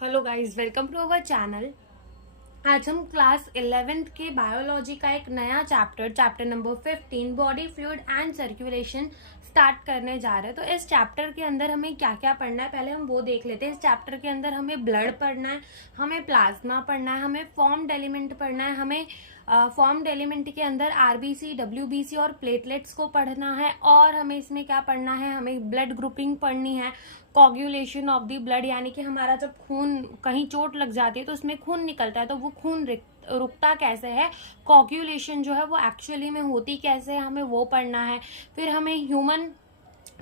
Hello guys, welcome to our channel. आज हम class 11th के बायोलॉजी का एक नया chapter number 15 body fluid and circulation start करने जा रहे हैं। तो इस चैप्टर के अंदर हमें क्या क्या पढ़ना है पहले हम वो देख लेते हैं। इस चैप्टर के अंदर हमें ब्लड पढ़ना है, हमें प्लाज्मा पढ़ना है, हमें फॉर्म्ड एलिमेंट पढ़ना है, हमें फॉर्म्ड एलिमेंट के अंदर आरबीसी, डब्ल्यूबीसी और प्लेटलेट्स को पढ़ना है। और हमें इसमें क्या पढ़ना है, हमें ब्लड ग्रुपिंग पढ़नी है, कोगुलेशन ऑफ द ब्लड, यानी कि हमारा जब खून कहीं चोट लग जाती है तो उसमें खून निकलता है तो वो खून रुकता कैसे है, कोगुलेशन जो है वो एक्चुअली में होती कैसे है, हमें वो पढ़ना है। फिर हमें ह्यूमन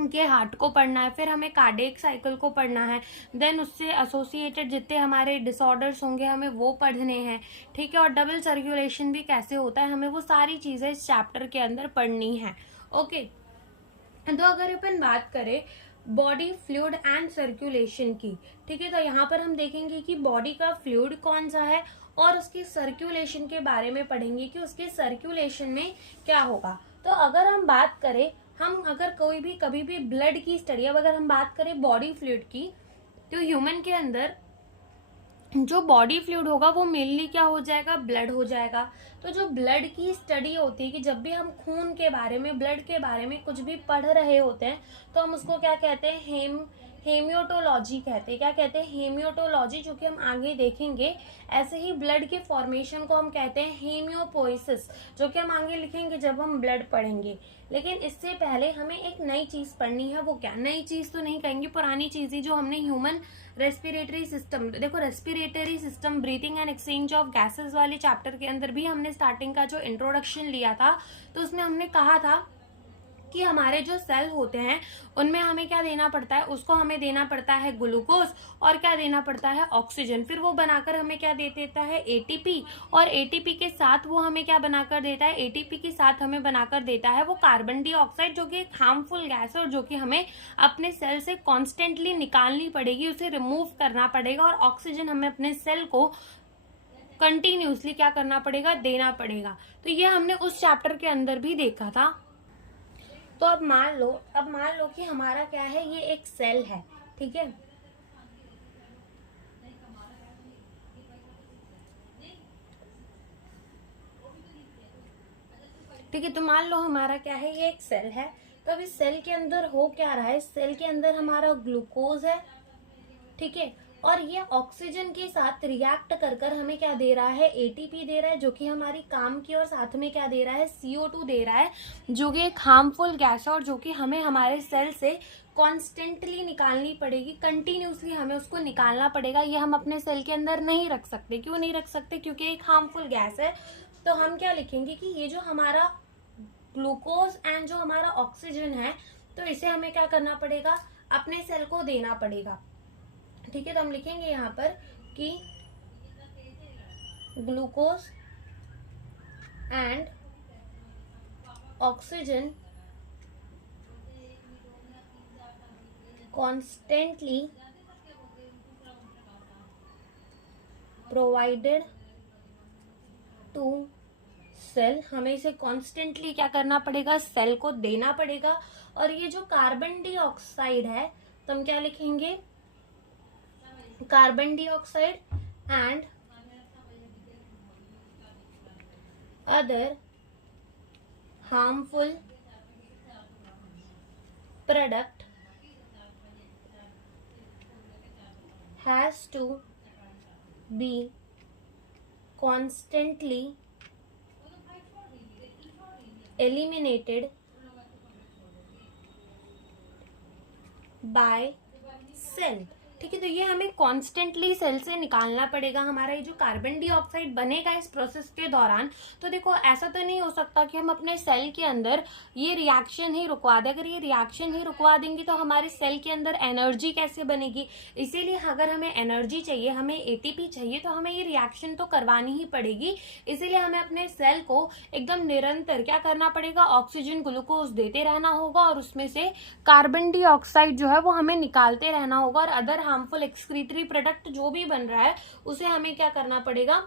के हार्ट को पढ़ना है, फिर हमें कार्डियक साइकिल को पढ़ना है, देन उससे एसोसिएटेड जितने हमारे डिसऑर्डर्स होंगे हमें वो पढ़ने हैं, ठीक है। और डबल सर्कुलेशन भी कैसे होता है, हमें वो सारी चीजें इस चैप्टर के अंदर पढ़नी है। ओके, तो अगर अपन बात करें बॉडी फ्लूइड एंड सर्कुलेशन की, ठीक है, तो यहाँ पर हम देखेंगे कि बॉडी का फ्लूइड कौन सा है और उसकी सर्कुलेशन के बारे में पढ़ेंगे कि उसके सर्कुलेशन में क्या होगा। तो अगर हम बात करें, हम अगर कोई भी कभी भी ब्लड की स्टडी, अब अगर हम बात करें बॉडी फ्लूइड की, तो ह्यूमन के अंदर जो बॉडी फ्लूइड होगा वो मेनली क्या हो जाएगा, ब्लड हो जाएगा। तो जो ब्लड की स्टडी होती है कि जब भी हम खून के बारे में, ब्लड के बारे में कुछ भी पढ़ रहे होते हैं तो हम उसको क्या कहते हैं, हेमियोटोलॉजी कहते हैं। क्या कहते हैं, हेमियोटोलॉजी, जो कि हम आगे देखेंगे। ऐसे ही ब्लड के फॉर्मेशन को हम कहते हैं हेमियोपोइसिस, जो कि हम आगे लिखेंगे जब हम ब्लड पढ़ेंगे। लेकिन इससे पहले हमें एक नई चीज पढ़नी है। वो क्या, नई चीज तो नहीं कहेंगे, पुरानी चीज ही, जो हमने ह्यूमन रेस्पिरेटरी सिस्टम, देखो respiratory system, breathing and exchange of gases वाले चैप्टर के अंदर भी हमने स्टार्टिंग का जो इंट्रोडक्शन लिया था तो उसमें हमने कहा था कि हमारे जो सेल होते हैं उनमें हमें क्या देना पड़ता है, उसको हमें देना पड़ता है ग्लूकोज और क्या देना पड़ता है, ऑक्सीजन। फिर वो बनाकर हमें क्या दे देता है, एटीपी, और एटीपी के साथ वो हमें क्या बनाकर देता है, एटीपी के साथ हमें बनाकर देता है वो कार्बन डाइऑक्साइड, जो कि एक हार्मफुल गैस है और जो कि हमें अपने सेल से कॉन्स्टेंटली निकालनी पड़ेगी, उसे रिमूव करना पड़ेगा। और ऑक्सीजन हमें अपने सेल को कंटिन्यूसली क्या करना पड़ेगा, देना पड़ेगा। तो ये हमने उस चैप्टर के अंदर भी देखा था। तो अब मान लो कि हमारा क्या है, ये एक सेल है, ठीक है। ठीक है, तो मान लो हमारा क्या है, ये एक सेल है। तो अब इस सेल के अंदर हो क्या रहा है, सेल के अंदर हमारा ग्लूकोज है, ठीक है। और ये ऑक्सीजन के साथ रिएक्ट कर कर हमें क्या दे रहा है, एटीपी दे रहा है, जो कि हमारी काम की, और साथ में क्या दे रहा है, CO2 दे रहा है, जो कि एक हार्मफुल गैस है और जो कि हमें हमारे सेल से कॉन्स्टेंटली निकालनी पड़ेगी, कंटिन्यूसली हमें उसको निकालना पड़ेगा। ये हम अपने सेल के अंदर नहीं रख सकते। क्यों नहीं रख सकते, क्योंकि एक हार्मफुल गैस है। तो हम क्या लिखेंगे कि ये जो हमारा ग्लूकोज एंड जो हमारा ऑक्सीजन है, तो इसे हमें क्या करना पड़ेगा, अपने सेल को देना पड़ेगा, ठीक है। तो हम लिखेंगे यहाँ पर कि glucose and oxygen constantly provided to cell, हमें इसे कॉन्स्टेंटली क्या करना पड़ेगा, सेल को देना पड़ेगा। और ये जो कार्बन डाइऑक्साइड है, तो हम क्या लिखेंगे, carbon dioxide and other harmful product has to be constantly eliminated by cell, ठीक है। तो ये हमें कॉन्स्टेंटली सेल से निकालना पड़ेगा। हमारा ये जो कार्बन डाइऑक्साइड बनेगा इस प्रोसेस के दौरान, तो देखो ऐसा तो नहीं हो सकता कि हम अपने सेल के अंदर ये रिएक्शन ही रुकवा दें। अगर ये रिएक्शन ही रुकवा देंगे तो हमारे सेल के अंदर एनर्जी कैसे बनेगी। इसीलिए अगर हमें एनर्जी चाहिए, हमें एटीपी चाहिए, तो हमें ये रिएक्शन तो करवानी ही पड़ेगी। इसीलिए हमें अपने सेल को एकदम निरंतर क्या करना पड़ेगा, ऑक्सीजन, ग्लूकोज देते रहना होगा और उसमें से कार्बन डाइऑक्साइड जो है वो हमें निकालते रहना होगा। और अदर हार्मफुल एक्सक्रीटरी प्रोडक्ट जो भी बन रहा है उसे हमें क्या करना पड़ेगा,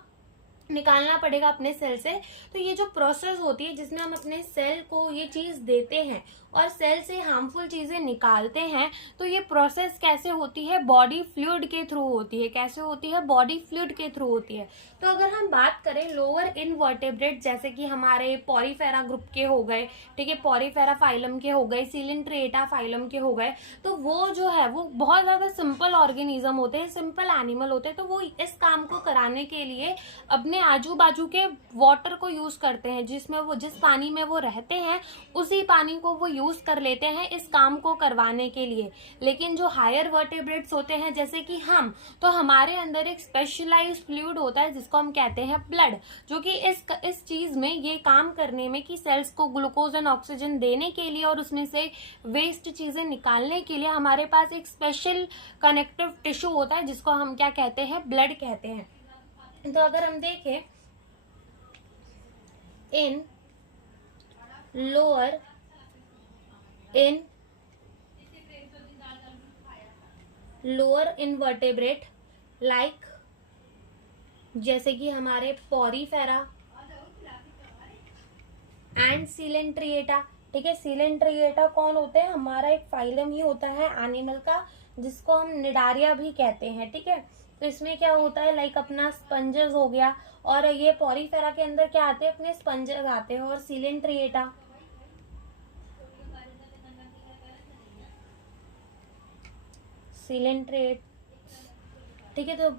निकालना पड़ेगा अपने सेल से। तो ये जो प्रोसेस होती है जिसमें हम अपने सेल को ये चीज देते हैं, और सेल से हार्मफुल चीजें निकालते हैं, तो ये प्रोसेस कैसे होती है, बॉडी फ्लूइड के थ्रू होती है। कैसे होती है, बॉडी फ्लूइड के थ्रू होती है। तो अगर हम बात करें लोअर इनवर्टेब्रेट, जैसे कि हमारे पॉरीफेरा ग्रुप के हो गए, ठीक है, पॉरीफेरा फाइलम के हो गए, सिलेंट्रिएटा फाइलम के हो गए, तो वो जो है वो बहुत ज्यादा सिंपल ऑर्गेनिज्म होते हैं, सिंपल एनिमल होते हैं। तो वो इस काम को कराने के लिए अपने आजू बाजू के वाटर को यूज करते हैं, जिसमें वो जिस पानी में वो रहते हैं उसी पानी को वो यूज कर लेते हैं इस काम को करवाने के लिए। लेकिन जो हायर वर्टेब्रेट्स होते हैं जैसे कि हम, तो हमारे अंदर एक स्पेशलाइज्ड फ्लूइड होता है जिसको हम कहते हैं ब्लड, जो कि इस चीज में ये काम करने में कि सेल्स को ग्लूकोज एंड ऑक्सीजन देने के लिए और उसमें से वेस्ट चीजें निकालने के लिए हमारे पास एक स्पेशल कनेक्टिव टिश्यू होता है जिसको हम क्या कहते हैं, ब्लड कहते हैं। तो अगर हम देखें इन लोअर इनवर्टेब्रेट लाइक, जैसे कि हमारे पॉरीफेरा एंड सिलेंट्रिएटा, ठीक है। सिलेंट्रिएटा कौन होते हैं, हमारा एक फाइलम ही होता है एनिमल का जिसको हम निडारिया भी कहते हैं, ठीक है। तो इसमें क्या होता है, लाइक अपना स्पंजेस हो गया, और ये पॉरीफेरा के अंदर क्या आते हैं, अपने स्पंजेस आते हैं। और सिलेंट्रिएटा ठीक है। तो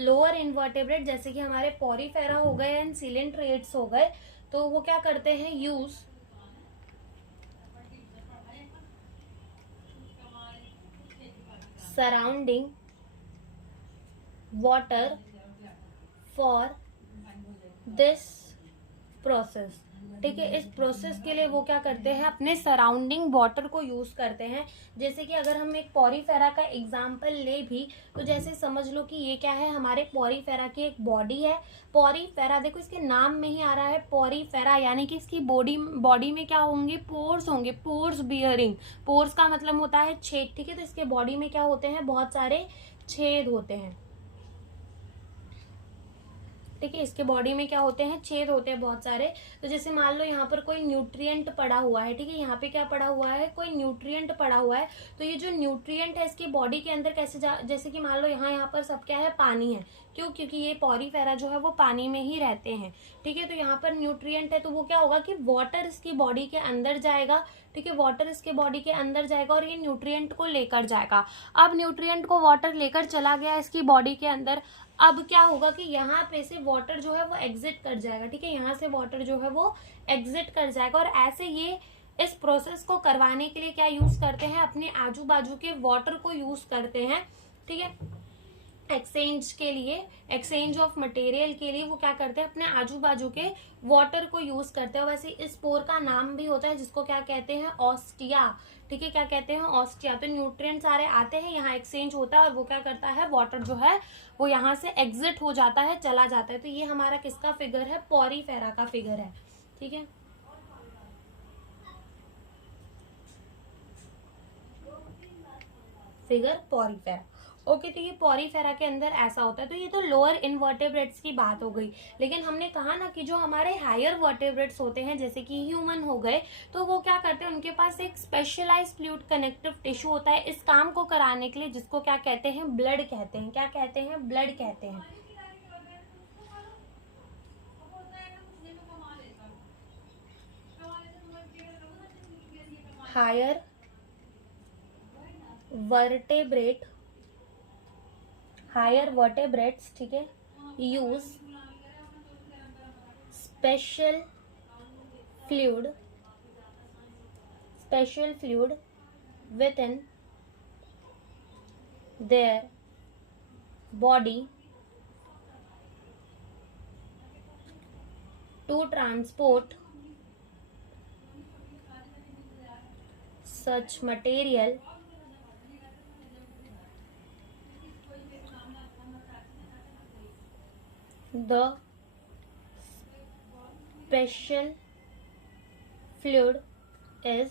लोअर इनवर्टेब्रेट जैसे कि हमारे पॉरीफेरा हो गए एंड सिलेंट्रिएट्स हो गए, तो वो क्या करते हैं, use surrounding water for this process, ठीक है। इस प्रोसेस के लिए वो क्या करते हैं, अपने सराउंडिंग वाटर को यूज करते हैं। जैसे कि अगर हम एक पॉरीफेरा का एग्जांपल ले भी, तो जैसे समझ लो कि ये क्या है, हमारे पॉरीफेरा की एक बॉडी है। पॉरीफेरा, देखो इसके नाम में ही आ रहा है पॉरीफेरा, यानी कि इसकी बॉडी में क्या होंगे, पोर्स होंगे, पोर्स बियरिंग। पोर्स का मतलब होता है छेद, ठीक है। तो इसके बॉडी में क्या होते हैं, बहुत सारे छेद होते हैं, ठीक है। इसके बॉडी में क्या होते हैं, छेद होते हैं बहुत सारे। तो जैसे मान लो यहाँ पर कोई न्यूट्रिएंट पड़ा हुआ है, ठीक है, यहाँ पे क्या पड़ा हुआ है, कोई न्यूट्रिएंट पड़ा हुआ है। तो ये जो न्यूट्रिएंट है इसकी बॉडी के अंदर कैसे जैसे कि मान लो यहाँ पर सब क्या है, पानी है। क्यों, क्योंकि ये पॉरीफेरा जो है वो पानी में ही रहते हैं, ठीक है। तो यहाँ पर न्यूट्रिएंट है, तो वो क्या होगा कि वाटर इसकी बॉडी के अंदर जाएगा, ठीक है। वाटर इसके बॉडी के अंदर जाएगा और ये न्यूट्रिएंट को लेकर जाएगा। अब न्यूट्रिएंट को वाटर लेकर चला गया इसकी बॉडी के अंदर, अब क्या होगा कि यहाँ पे से वाटर जो है वो एग्जिट कर जाएगा, ठीक है। यहाँ से वाटर जो है वो एग्जिट कर जाएगा, और ऐसे ये इस प्रोसेस को करवाने के लिए क्या यूज करते हैं, अपने आजू बाजू के वाटर को यूज करते हैं, ठीक है। एक्सचेंज के लिए, एक्सचेंज ऑफ मटेरियल के लिए वो क्या करते हैं, अपने आजू बाजू के वाटर को यूज करते हैं। वैसे इस पोर का नाम भी होता है जिसको क्या कहते हैं, ऑस्टिया, ठीक है। क्या कहते हैं, ऑस्टिया। तो न्यूट्रिएंट सारे आते हैं, यहाँ एक्सचेंज होता है और वो क्या करता है, वाटर जो है वो यहाँ से एग्जिट हो जाता है, चला जाता है। तो ये हमारा किसका फिगर है, पॉरीफेरा का फिगर है, ठीक है। Figure Porifera, okay. तो ये पॉरीफेरा के अंदर ऐसा होता है। तो ये तो लोअर इनवर्टेब्रेट्स की बात हो गई। लेकिन हमने कहा ना कि जो हमारे हायर वर्टेब्रेट्स होते हैं जैसे कि ह्यूमन हो गए, तो वो क्या करते हैं, उनके पास एक स्पेशलाइज्ड फ्लूइड कनेक्टिव टिश्यू होता है इस काम को कराने के लिए, जिसको क्या कहते हैं, ब्लड कहते हैं। क्या कहते हैं, ब्लड कहते हैं। हायर वर्टेब्रेट्स, ठीक है, use special fluid within their body to transport such material the special fluid is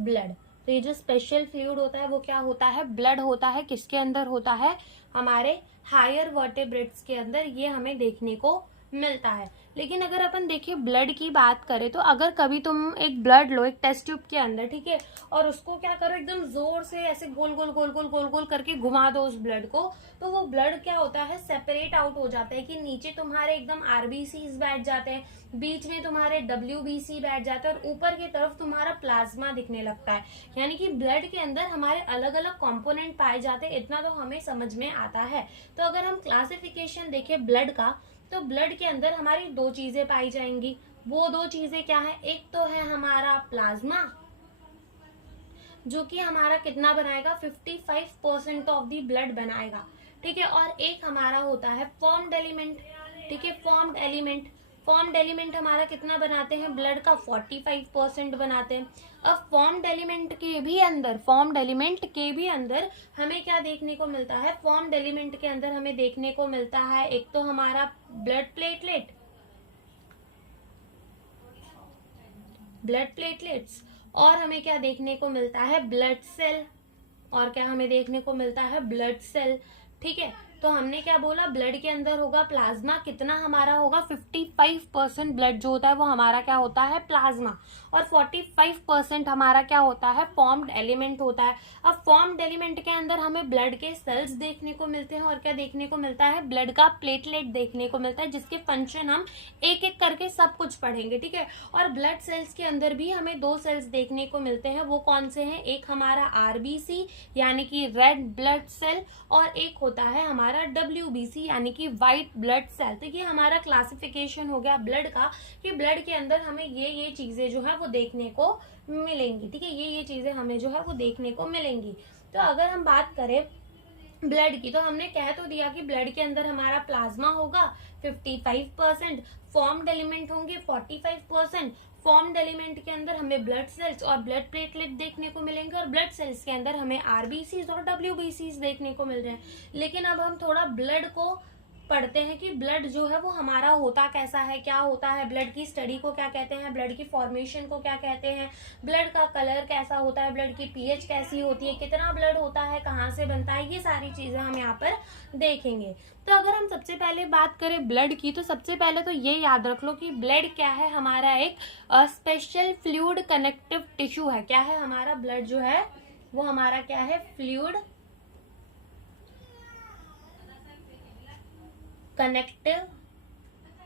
blood। तो ये जो स्पेशल फ्लूइड होता है वो क्या होता है, ब्लड होता है। किसके अंदर होता है, हमारे हायर वर्टेब्रेट्स के अंदर। ये हमें देखने को मिलता है। लेकिन अगर अपन देखिए ब्लड की बात करें तो अगर कभी तुम एक ब्लड लो एक टेस्ट ट्यूब के अंदर, ठीक है, और उसको क्या करो एकदम जोर से ऐसे गोल गोल गोल गोल गोल गोल करके घुमा दो उस ब्लड को, तो वो ब्लड क्या होता है, सेपरेट आउट हो जाता है कि नीचे तुम्हारे एकदम आरबीसीज बैठ जाते हैं, बीच में तुम्हारे डब्ल्यूबीसी बैठ जाते हैं और ऊपर की तरफ तुम्हारा प्लाज्मा दिखने लगता है। यानी कि ब्लड के अंदर हमारे अलग अलग कंपोनेंट पाए जाते हैं, इतना तो हमें समझ में आता है। तो अगर हम क्लासिफिकेशन देखें ब्लड का, तो ब्लड के अंदर हमारी दो चीजें पाई जाएंगी। वो दो चीजें क्या है, एक तो है हमारा प्लाज्मा जो कि हमारा कितना बनाएगा, 55% ऑफ दी ब्लड बनाएगा, ठीक है, और एक हमारा होता है फॉर्म्ड एलिमेंट, ठीक है, फॉर्म्ड एलिमेंट हमारा कितना बनाते हैं, ब्लड का 45% बनाते हैं। अब फॉर्म्ड एलिमेंट के भी अंदर हमें क्या देखने को मिलता है, फॉर्म्ड एलिमेंट के अंदर हमें देखने को मिलता है एक तो हमारा ब्लड प्लेटलेट्स, और हमें क्या देखने को मिलता है, ब्लड सेल, और क्या हमें देखने को मिलता है, ब्लड सेल, ठीक है। तो हमने क्या बोला, ब्लड के अंदर होगा प्लाज्मा, कितना हमारा होगा, 55% ब्लड जो होता है वो हमारा क्या होता है, प्लाज्मा, और 45% हमारा क्या होता है, फॉर्म्ड एलिमेंट होता है। अब फॉर्म्ड एलिमेंट के अंदर हमें ब्लड के सेल्स देखने को मिलते हैं, और क्या देखने को मिलता है, ब्लड का प्लेटलेट देखने को मिलता है, जिसके फंक्शन हम एक एक करके सब कुछ पढ़ेंगे, ठीक है। और ब्लड सेल्स के अंदर भी हमें दो सेल्स देखने को मिलते हैं, वो कौन से हैं, एक हमारा आरबीसी यानी कि रेड ब्लड सेल, और एक होता है हमारा डब्ल्यूबीसी यानी कि व्हाइट ब्लड सेल। तो ये हमारा क्लासिफिकेशन हो गया ब्लड का, कि ब्लड के अंदर हमें ये चीजें जो है वो देखने को मिलेंगी, ठीक है, ये चीजें हमें जो है वो देखने को मिलेंगी। तो अगर हम बात करें ब्लड की, तो हमने कह तो दिया कि ब्लड के अंदर हमारा प्लाज्मा होगा 55%, फॉर्म्ड एलिमेंट होंगे 45%, फॉर्म्ड एलिमेंट के अंदर हमें ब्लड सेल्स और ब्लड प्लेटलेट देखने को मिलेंगे, और ब्लड सेल्स के अंदर हमें आरबीसीज और डब्ल्यूबीसीज देखने को मिल रहे हैं। लेकिन अब हम थोड़ा ब्लड को पढ़ते हैं कि ब्लड जो है वो हमारा होता कैसा है, क्या होता है, ब्लड की स्टडी को क्या कहते हैं, ब्लड की फॉर्मेशन को क्या कहते हैं, ब्लड का कलर कैसा होता है, ब्लड की पीएच कैसी होती है, कितना ब्लड होता है, कहाँ से बनता है, ये सारी चीजें हम यहाँ पर देखेंगे। तो अगर हम सबसे पहले बात करें ब्लड की, तो सबसे पहले तो ये याद रख लो कि ब्लड क्या है, हमारा एक स्पेशल फ्लूइड कनेक्टिव टिश्यू है। क्या है हमारा ब्लड जो है वो हमारा क्या है, फ्लूइड कनेक्टिव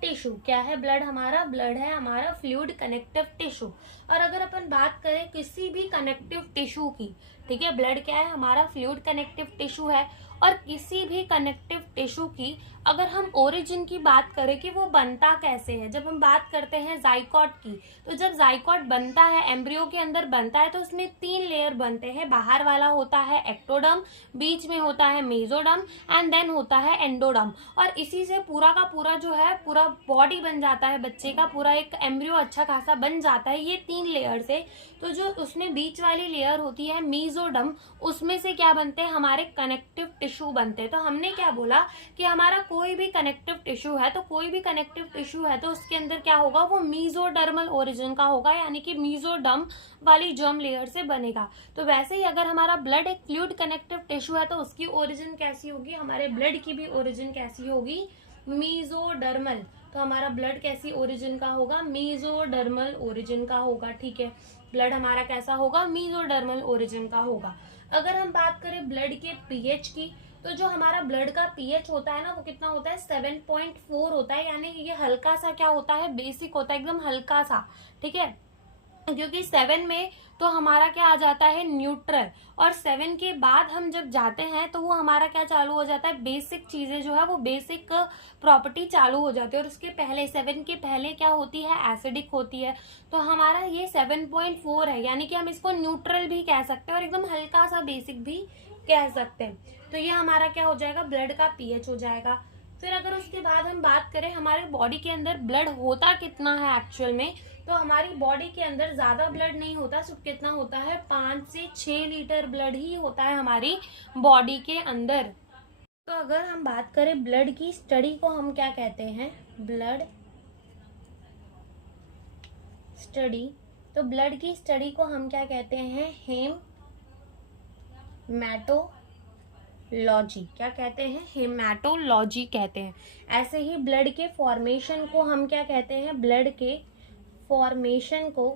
टिश्यू। क्या है ब्लड हमारा, ब्लड है हमारा फ्लूइड कनेक्टिव टिश्यू। और अगर अपन बात करें किसी भी कनेक्टिव टिश्यू की, ठीक है, ब्लड क्या है हमारा फ्लूइड कनेक्टिव टिश्यू है, और किसी भी कनेक्टिव टिश्यू की अगर हम ओरिजिन की बात करें कि वो बनता कैसे है, जब हम बात करते हैं जाइकोट की, तो जब जाइकोट बनता है, एम्ब्रियो के अंदर बनता है, तो उसमें 3 लेयर बनते हैं। बाहर वाला होता है एक्टोडर्म, बीच में होता है मेसोडर्म, एंड देन होता है एंडोडर्म, और इसी से पूरा का पूरा जो है पूरा बॉडी बन जाता है, बच्चे का पूरा एक एम्ब्रियो अच्छा खासा बन जाता है ये 3 लेयर से। तो जो उसमें बीच वाली लेयर होती है मेसोडर्म, उसमें से क्या बनते हैं, हमारे कनेक्टिव टिश्यू बनते हैं। तो हमने क्या बोला कि हमारा कोई भी कनेक्टिव टिश्यू है, तो उसके अंदर क्या होगा, वो मेसोडर्मल ओरिजिन का होगा, यानी कि मेसोडर्म वाली जर्म लेयर से बनेगा। तो वैसे ही अगर हमारा ब्लड एक फ्लूइड कनेक्टिव टिश्यू है, तो उसकी ओरिजिन कैसी होगी, हमारे ब्लड की भी ओरिजिन कैसी होगी, मेसोडर्मल। तो हमारा ब्लड कैसी ओरिजिन का होगा, मेसोडर्मल ओरिजिन का होगा, ठीक है, ब्लड हमारा कैसा होगा, मेसोडर्मल ओरिजिन का होगा। अगर हम बात करें ब्लड के पीएच की, तो जो हमारा ब्लड का पीएच होता है ना, वो कितना होता है, 7.4 होता है, यानी कि ये हल्का सा क्या होता है, बेसिक होता है, एकदम हल्का सा, ठीक है, क्योंकि 7 में तो हमारा क्या आ जाता है, न्यूट्रल, और 7 के बाद हम जब जाते हैं तो वो हमारा क्या चालू हो जाता है, बेसिक चीजें जो है वो बेसिक प्रॉपर्टी चालू हो जाती है, और उसके पहले 7 के पहले क्या होती है, एसिडिक होती है। तो हमारा ये 7.4 है, यानी कि हम इसको न्यूट्रल भी कह सकते हैं और एकदम हल्का सा बेसिक भी कह सकते हैं। तो ये हमारा क्या हो जाएगा, ब्लड का पीएच हो जाएगा। फिर अगर उसके बाद हम बात करें हमारे बॉडी के अंदर ब्लड होता कितना है एक्चुअल में, तो हमारी बॉडी के अंदर ज्यादा ब्लड नहीं होता, सिर्फ कितना होता है, 5 से 6 लीटर ब्लड ही होता है हमारी बॉडी के अंदर। तो अगर हम बात करें ब्लड की स्टडी को हम क्या कहते हैं, ब्लड स्टडी, तो ब्लड की स्टडी को हम क्या कहते हैं, हेमेटोलॉजी, क्या कहते हैं? हेमेटोलॉजी कहते हैं। ऐसे ही ब्लड के फॉर्मेशन को हम क्या कहते हैं? ब्लड के फॉर्मेशन को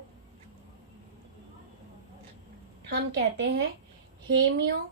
हम कहते हैं हेमियोपोइसिस।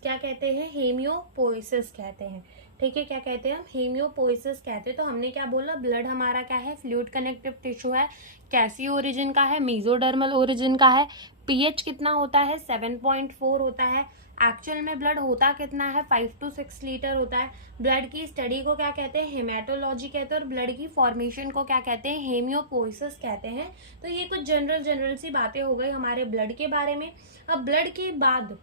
क्या कहते हैं? हेमियोपोइसिस कहते हैं। ठीक है, क्या कहते हैं हम? हेमियोपोइसिस कहते हैं। तो हमने क्या बोला? ब्लड हमारा क्या है? फ्लूइड कनेक्टिव टिश्यू है। कैसी ओरिजिन का है? मेसोडर्मल ओरिजिन का है। पीएच कितना होता है? 7.4 होता है। एक्चुअल में ब्लड होता कितना है? 5 to 6 लीटर होता है। ब्लड की स्टडी को क्या कहते हैं? हेमेटोलॉजी कहते हैं। और ब्लड की फॉर्मेशन को क्या कहते हैं? हेमियोपोइसिस कहते हैं। तो ये कुछ जनरल सी बातें हो गई हमारे ब्लड के बारे में। अब ब्लड के बाद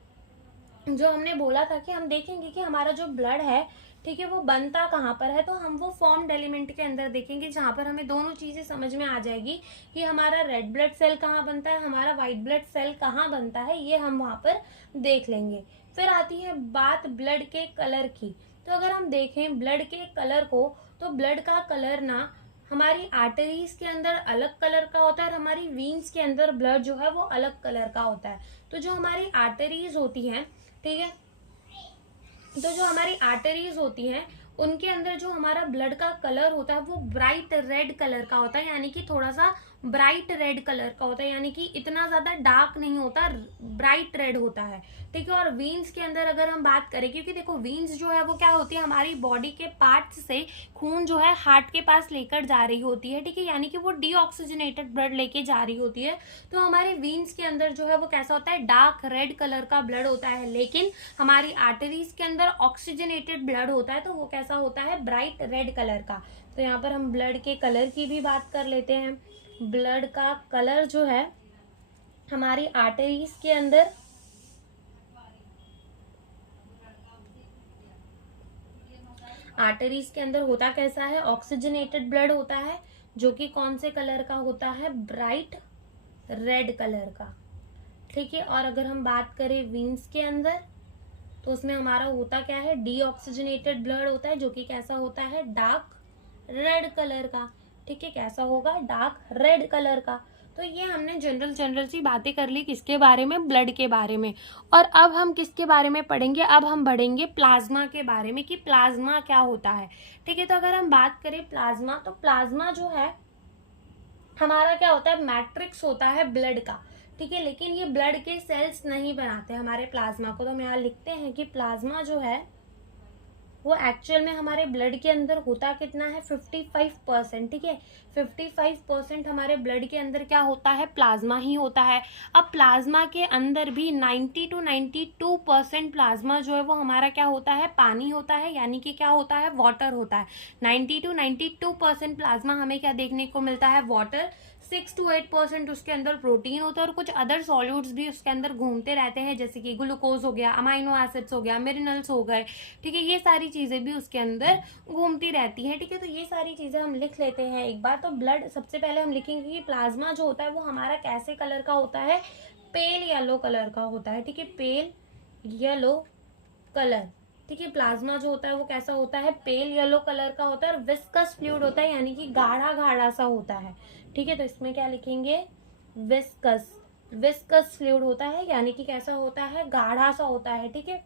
जो हमने बोला था कि हम देखेंगे कि हमारा जो ब्लड है, ठीक है, वो बनता कहाँ पर है। तो हम वो फॉर्म्ड एलिमेंट के अंदर देखेंगे, जहां पर हमें दोनों चीजें समझ में आ जाएगी कि हमारा रेड ब्लड सेल कहाँ बनता है, हमारा व्हाइट ब्लड सेल कहाँ बनता है, ये हम वहां पर देख लेंगे। फिर आती है बात ब्लड के कलर की। तो अगर हम देखें ब्लड के कलर को, तो ब्लड का कलर ना हमारी आर्टरीज के अंदर अलग कलर का होता है और हमारी वीन्स के अंदर ब्लड जो है वो अलग कलर का होता है। तो जो हमारी आर्टरीज होती हैं, ठीक है, तो जो हमारी आर्टरीज होती हैं उनके अंदर जो हमारा ब्लड का कलर होता है वो ब्राइट रेड कलर का होता है, यानी कि थोड़ा सा ब्राइट रेड कलर का होता है, यानी कि इतना ज्यादा डार्क नहीं होता, ब्राइट रेड होता है। ठीक है, और वीन्स के अंदर अगर हम बात करें, क्योंकि देखो वीन्स जो है वो क्या होती है? हमारी बॉडी के पार्ट्स से खून जो है हार्ट के पास लेकर जा रही होती है। ठीक है, यानी कि वो डीऑक्सीजनेटेड ब्लड लेके जा रही होती है। तो हमारे वीन्स के अंदर जो है वो कैसा होता है? डार्क रेड कलर का ब्लड होता है। लेकिन हमारी आर्टरीज के अंदर ऑक्सीजनेटेड ब्लड होता है, तो वो कैसा होता है? ब्राइट रेड कलर का। तो यहाँ पर हम ब्लड के कलर की भी बात कर लेते हैं। ब्लड का कलर जो है हमारी आर्टरीज के अंदर होता कैसा है? ऑक्सीजनेटेड ब्लड होता है, जो कि कौन से कलर का होता है? ब्राइट रेड कलर का। ठीक है, और अगर हम बात करें वीन्स के अंदर, तो उसमें हमारा होता क्या है? डीऑक्सीजनेटेड ब्लड होता है, जो कि कैसा होता है? डार्क रेड कलर का। ठीक है, कैसा होगा? डार्क रेड कलर का। तो ये हमने जनरल सी बातें कर ली किसके बारे में? ब्लड के बारे में। और अब हम किसके बारे में पढ़ेंगे? अब हम पढ़ेंगे प्लाज्मा के बारे में, कि प्लाज्मा क्या होता है। ठीक है, तो अगर हम बात करें प्लाज्मा, तो प्लाज्मा जो है हमारा क्या होता है? मैट्रिक्स होता है ब्लड का। ठीक है, लेकिन ये ब्लड के सेल्स नहीं बनाते हमारे प्लाज्मा को। तो हम यहाँ लिखते हैं कि प्लाज्मा जो है वो एक्चुअल में हमारे ब्लड के अंदर होता कितना है? 55%। ठीक है, 55% हमारे ब्लड के अंदर क्या होता है? प्लाज्मा ही होता है। अब प्लाज्मा के अंदर भी 90 to 92% प्लाज्मा जो है वो हमारा क्या होता है? पानी होता है, यानी कि क्या होता है? वाटर होता है। 90 to 92% प्लाज्मा हमें क्या देखने को मिलता है? वाटर। 6 to 8% उसके अंदर प्रोटीन होता है, और कुछ अदर सॉल्यूट्स भी उसके अंदर घूमते रहते हैं, जैसे कि ग्लूकोज हो गया, अमाइनो एसिड्स हो गया, मिनरल्स हो गए। ठीक है, ये सारी चीजें भी उसके अंदर घूमती रहती हैं। ठीक है, तो ये सारी चीजें हम लिख लेते हैं एक बार। तो ब्लड सबसे पहले हम लिखेंगे कि प्लाज्मा जो होता है वो हमारा कैसे कलर का होता है? पेल येलो कलर का होता है। ठीक है, पेल येलो कलर। ठीक है, प्लाज्मा जो होता है वो कैसा होता है? पेल येलो कलर का होता है, और विस्कस फ्लूइड होता है, यानी कि गाढ़ा गाढ़ा सा होता है। ठीक है, तो इसमें क्या लिखेंगे? विस्कस फ्लूइड होता है, यानी कि कैसा होता है? गाढ़ा सा होता है। ठीक है,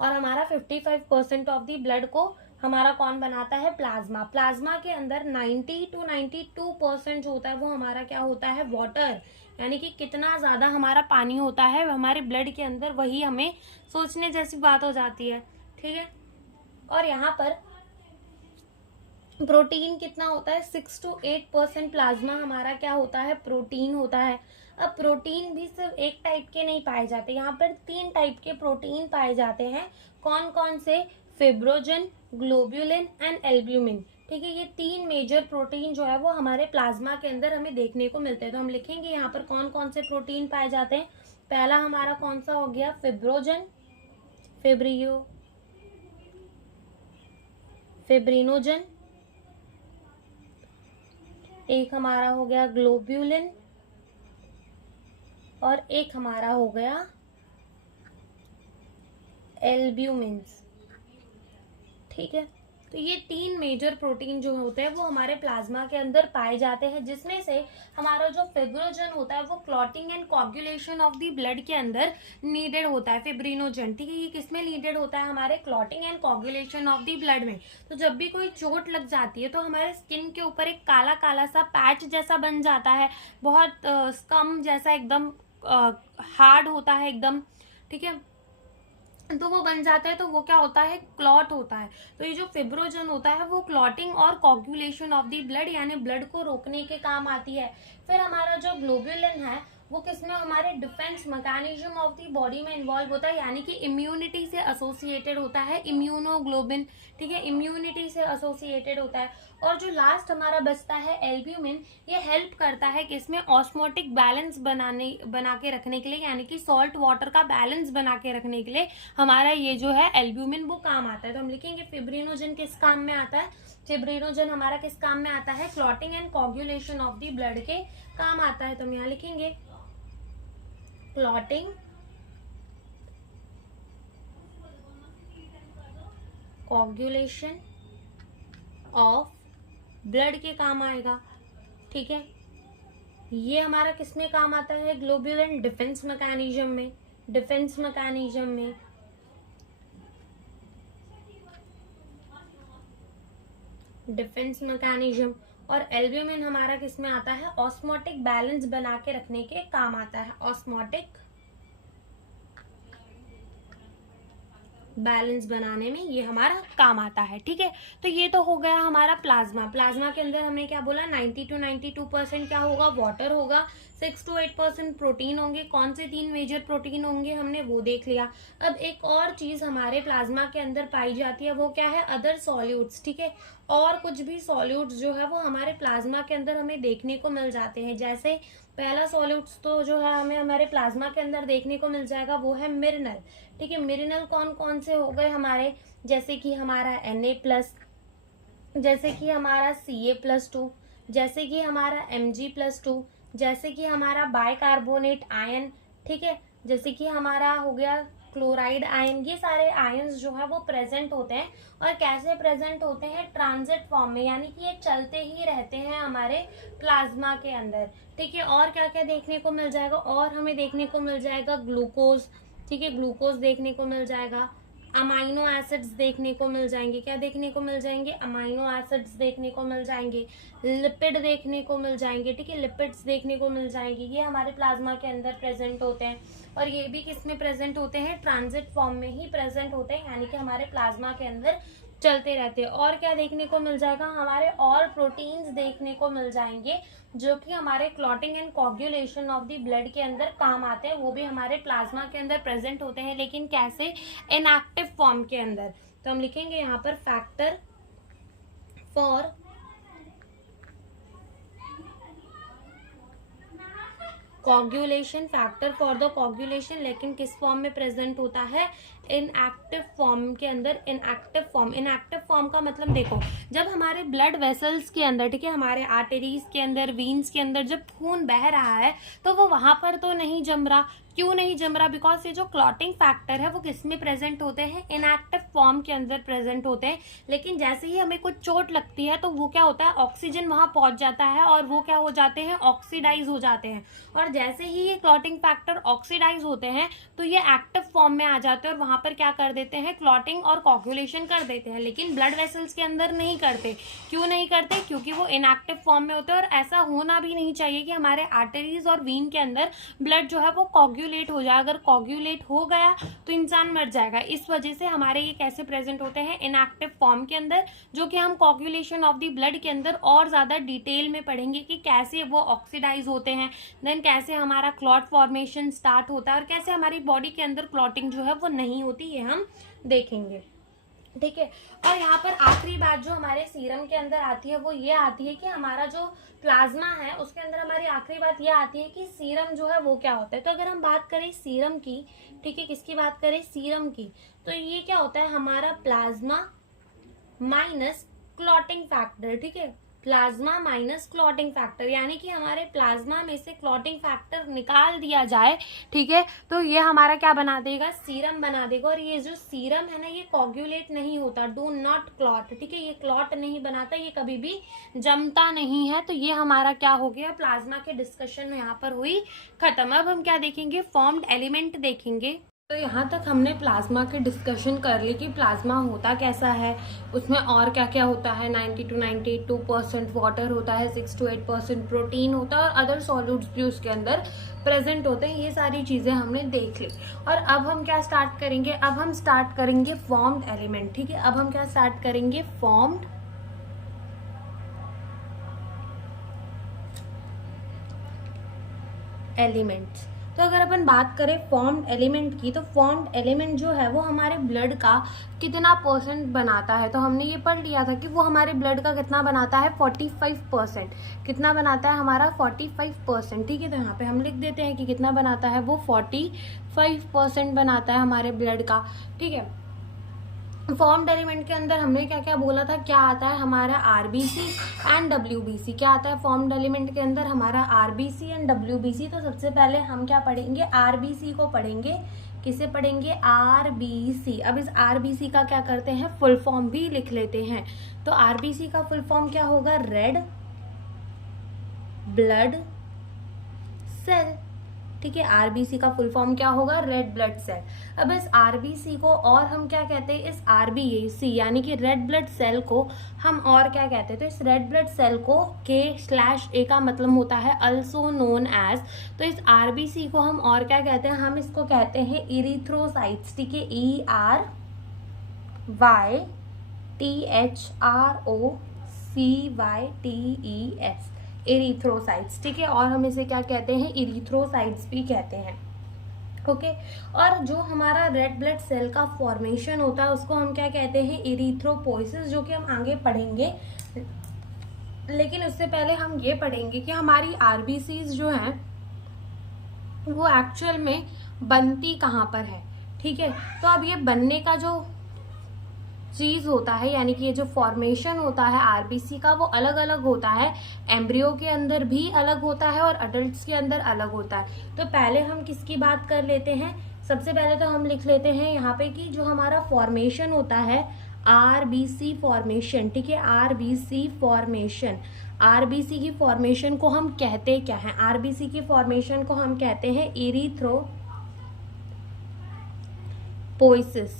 और हमारा 55% ऑफ दी ब्लड को हमारा कौन बनाता है? प्लाज्मा। प्लाज्मा के अंदर 90 to 92% जो होता है वो हमारा क्या होता है? वाटर, यानी कि कितना ज्यादा हमारा पानी होता है हमारे ब्लड के अंदर, वही हमें सोचने जैसी बात हो जाती है। ठीक है, और यहाँ पर प्रोटीन कितना होता है? 6 to 8% प्लाज्मा हमारा क्या होता है? प्रोटीन होता है। अब प्रोटीन भी सिर्फ एक टाइप के नहीं पाए जाते, यहाँ पर 3 टाइप के प्रोटीन पाए जाते हैं। कौन कौन से? फिब्रोजन, ग्लोब्यूलिन एंड एल्ब्यूमिन। ठीक है, ये 3 मेजर प्रोटीन जो है वो हमारे प्लाज्मा के अंदर हमें देखने को मिलते हैं। तो हम लिखेंगे यहाँ पर कौन कौन से प्रोटीन पाए जाते हैं। पहला हमारा कौन सा हो गया? फिब्रिनोजन। एक हमारा हो गया ग्लोब्यूलिन, और एक हमारा हो गया एल्ब्यूमिन। ठीक है, तो ये 3 मेजर प्रोटीन जो होते हैं वो हमारे प्लाज्मा के अंदर पाए जाते हैं, जिसमें से हमारा जो फिब्रिनोजन होता है वो clotting and coagulation of the blood के अंदर नीडेड होता है। फिब्रिनोजन, ठीक है, ये किसमें नीडेड होता है? हमारे clotting and coagulation of the blood में। तो जब भी कोई चोट लग जाती है तो हमारे स्किन के ऊपर एक काला काला सा पैच जैसा बन जाता है, बहुत स्कम जैसा, एकदम हार्ड होता है एकदम, ठीक है, तो वो बन जाता है। तो वो क्या होता है? क्लॉट होता है। तो ये जो फिब्रोजन होता है वो क्लॉटिंग और कोगुलेशन ऑफ द ब्लड यानी ब्लड को रोकने के काम आती है। फिर हमारा जो ग्लोबुलिन है वो किसमें? हमारे defence mechanism of the body में इन्वॉल्व होता है, यानी कि इम्यूनिटी से एसोसिएटेड होता है, इम्यूनोग्लोबिन, ठीक है, इम्यूनिटी से एसोसिएटेड होता है। और जो लास्ट हमारा बचता है एल्ब्यूमिन, ये हेल्प करता है किसमें? ऑस्मोटिक बैलेंस बना के रखने के लिए, यानी कि सॉल्ट वाटर का बैलेंस बना के रखने के लिए हमारा ये जो है एल्ब्यूमिन वो काम आता है। तो हम लिखेंगे फिब्रिनोजन किस काम में आता है? फिब्रिनोजन हमारा किस काम में आता है? Clotting and coagulation of the blood के काम आता है। तो हम यहाँ लिखेंगे क्लॉटिंग, कोगुलेशन ऑफ ब्लड के काम आएगा, ठीक है। ये हमारा किसमें काम आता है? ग्लोबुलिन डिफेंस मैकेनिज्म में, डिफेंस मैकेनिज्म में। Defence mechanism. और एल्ब्यूमिन हमारा किसमें आता है? ऑस्मोटिक बैलेंस बना के रखने के काम आता है, ऑस्मोटिक बैलेंस बनाने में ये हमारा काम आता है, ठीक है। तो ये तो हो गया हमारा प्लाज्मा। प्लाज्मा के अंदर हमने क्या बोला? 90 to 92% क्या होगा? वाटर होगा। 6 to 8% प्रोटीन होंगे। कौन से 3 मेजर प्रोटीन होंगे हमने वो देख लिया। अब एक और चीज हमारे प्लाज्मा के अंदर पाई जाती है, वो क्या है? अदर सॉल्यूट्स, ठीक है। और कुछ भी सॉल्यूट्स जो है वो हमारे प्लाज्मा के अंदर हमें देखने को मिल जाते हैं। जैसे पहला सॉल्यूट्स तो जो है हमें हमारे प्लाज्मा के अंदर देखने को मिल जाएगा वो है मिनरल, ठीक है। मिनरल कौन कौन से हो गए हमारे? जैसे कि हमारा Na+, जैसे कि हमारा Ca+2, जैसे कि हमारा Mg+2, जैसे कि हमारा बाइकार्बोनेट आयन, ठीक है, जैसे कि हमारा हो गया क्लोराइड आयन। ये सारे आयन्स जो है वो प्रेजेंट होते हैं। और कैसे प्रेजेंट होते हैं? ट्रांजिट फॉर्म में, यानी कि ये चलते ही रहते हैं हमारे प्लाज्मा के अंदर, ठीक है। और क्या क्या देखने को मिल जाएगा? और हमें देखने को मिल जाएगा ग्लूकोज, ठीक है, ग्लूकोज देखने को मिल जाएगा। अमाइनो एसिड्स देखने को मिल जाएंगे। क्या देखने को मिल जाएंगे? अमाइनो एसिड्स देखने को मिल जाएंगे। लिपिड देखने को मिल जाएंगे, ठीक है, लिपिड्स देखने को मिल जाएंगे। ये हमारे प्लाज्मा के अंदर प्रेजेंट होते हैं। और ये भी किस में प्रेजेंट होते हैं? ट्रांजिट फॉर्म में ही प्रेजेंट होते हैं, यानी कि हमारे प्लाज्मा के अंदर चलते रहते हैं। और क्या देखने को मिल जाएगा? हमारे और प्रोटीन्स देखने को मिल जाएंगे जो कि हमारे clotting and coagulation of the blood के अंदर काम आते हैं। वो भी हमारे प्लाज्मा के अंदर प्रेजेंट होते हैं, लेकिन कैसे? इनएक्टिव फॉर्म के अंदर। तो हम लिखेंगे यहाँ पर factor for coagulation, factor for the coagulation, लेकिन किस फॉर्म में प्रेजेंट होता है? इनएक्टिव फॉर्म के अंदर। इनएक्टिव फॉर्म, इनएक्टिव फॉर्म का मतलब देखो, जब हमारे ब्लड वेसल्स के अंदर, ठीक है, हमारे आर्टरीज के अंदर, वीन्स के अंदर जब खून बह रहा है तो वो वहां पर तो नहीं जम रहा। क्यों नहीं जम रहा? बिकॉज ये जो क्लॉटिंग फैक्टर है वो किस में प्रेजेंट होते हैं? इनएक्टिव फॉर्म के अंदर प्रेजेंट होते हैं। लेकिन जैसे ही हमें कुछ चोट लगती है तो वो क्या होता है? ऑक्सीजन वहां पहुंच जाता है और वो क्या हो जाते हैं? ऑक्सीडाइज हो जाते हैं। और जैसे ही ये क्लॉटिंग फैक्टर ऑक्सीडाइज होते हैं तो ये एक्टिव फॉर्म में आ जाते हैं और वहां पर क्या कर देते हैं? क्लॉटिंग और कोगुलेशन कर देते हैं। लेकिन ब्लड वेसल्स के अंदर नहीं करते। क्यों नहीं करते? क्योंकि वो इनएक्टिव फॉर्म में होते हैं। और ऐसा होना भी नहीं चाहिए कि हमारे आर्टरीज और वीन के अंदर ब्लड जो है वो कोगुलेट हो जाए। अगर कोगुलेट हो गया तो इंसान मर जाएगा। इस वजह से हमारे ये कैसे प्रेजेंट होते हैं? इनएक्टिव फॉर्म के अंदर, जो कि हम कोगुलेशन ऑफ द ब्लड के अंदर और ज्यादा डिटेल में पढ़ेंगे कि कैसे वो ऑक्सीडाइज होते हैं, देन कैसे हमारा क्लॉट फॉर्मेशन स्टार्ट होता है और कैसे हमारी बॉडी के अंदर क्लॉटिंग जो है वो नहीं होती, ये हम देखेंगे, ठीक है। और यहाँ पर आखिरी बात जो हमारे सीरम के अंदर आती है वो ये आती है कि हमारा जो प्लाज्मा है उसके अंदर हमारी आखिरी बात ये आती है कि सीरम जो है वो क्या होता है। तो अगर हम बात करें सीरम की, ठीक है, किसकी बात करें? सीरम की। तो ये क्या होता है? हमारा प्लाज्मा माइनस क्लॉटिंग फैक्टर, ठीक है, प्लाज्मा माइनस क्लॉटिंग फैक्टर, यानी कि हमारे प्लाज्मा में से क्लॉटिंग फैक्टर निकाल दिया जाए, ठीक है, तो ये हमारा क्या बना देगा, सीरम बना देगा। और ये जो सीरम है ना, ये कोगुलेट नहीं होता, डू नॉट क्लॉट, ठीक है, ये क्लॉट नहीं बनाता, ये कभी भी जमता नहीं है। तो ये हमारा क्या हो गया, प्लाज्मा के डिस्कशन में यहाँ पर हुई खत्म। अब हम क्या देखेंगे, फॉर्म्ड एलिमेंट देखेंगे। तो यहाँ तक हमने प्लाज्मा की डिस्कशन कर ली कि प्लाज्मा होता कैसा है, उसमें और क्या क्या होता है। 90 to 92% वाटर होता है, 6 to 8% प्रोटीन होता है और अदर सॉल्यूट्स भी उसके अंदर प्रेजेंट होते हैं। ये सारी चीज़ें हमने देख ली। और अब हम क्या स्टार्ट करेंगे, अब हम स्टार्ट करेंगे फॉर्म्ड एलिमेंट, ठीक है। अब हम क्या स्टार्ट करेंगे, फॉर्म्ड एलिमेंट्स। तो अगर अपन बात करें फॉर्म्ड एलिमेंट की, तो फॉर्म्ड एलिमेंट जो है वो हमारे ब्लड का कितना % बनाता है। तो हमने ये पढ़ लिया था कि वो हमारे ब्लड का कितना बनाता है, 45%। कितना बनाता है हमारा, 45%, ठीक है। तो यहाँ पे हम लिख देते हैं कि कितना बनाता है वो, 45% बनाता है हमारे ब्लड का, ठीक है। फॉर्म्ड एलिमेंट के अंदर हमने क्या क्या बोला था, क्या आता है हमारा आरबीसी एंड डब्ल्यूबीसी। क्या आता है फॉर्म्ड एलिमेंट के अंदर, हमारा आरबीसी एंड डब्ल्यूबीसी। तो सबसे पहले हम क्या पढ़ेंगे, आरबीसी को पढ़ेंगे। किसे पढ़ेंगे, आरबीसी। अब इस आरबीसी का क्या करते हैं, फुल फॉर्म भी लिख लेते हैं। तो आरबीसी का फुल फॉर्म क्या होगा, रेड ब्लड सेल, ठीक है। आरबीसी का फुल फॉर्म क्या होगा, रेड ब्लड सेल। अब इस आरबीसी को और हम क्या कहते हैं, इस आरबीसी यानी कि रेड ब्लड सेल को हम और क्या कहते हैं, तो इस रेड ब्लड सेल को K/A का मतलब होता है अल्सो नोन एज। तो इस आरबीसी को हम और क्या कहते हैं, हम इसको कहते हैं इरिथ्रोसाइट्स, ठीक है। ERYTHROCYTES, इरिथ्रोसाइट्स, ठीक है। और हम इसे क्या कहते हैं, इरिथ्रोसाइट्स भी कहते हैं, ओके। और जो हमारा रेड ब्लड सेल का फॉर्मेशन होता है उसको हम क्या कहते हैं, इरिथ्रोपोइसिस, जो कि हम आगे पढ़ेंगे। लेकिन उससे पहले हम ये पढ़ेंगे कि हमारी आरबीसीज जो हैं वो एक्चुअल में बनती कहाँ पर है, ठीक है। तो अब ये बनने का जो चीज होता है, यानी कि ये जो फॉर्मेशन होता है आरबीसी का, वो अलग अलग होता है। एम्ब्रियो के अंदर भी अलग होता है और अडल्ट्स के अंदर अलग होता है। तो पहले हम किसकी बात कर लेते हैं, सबसे पहले तो हम लिख लेते हैं यहाँ पे कि जो हमारा फॉर्मेशन होता है आरबीसी फॉर्मेशन, ठीक है। आरबीसी फॉर्मेशन, आरबीसी की फॉर्मेशन को हम कहते क्या है, आरबीसी की फॉर्मेशन को हम कहते हैं इरिथ्रोपोइसिस।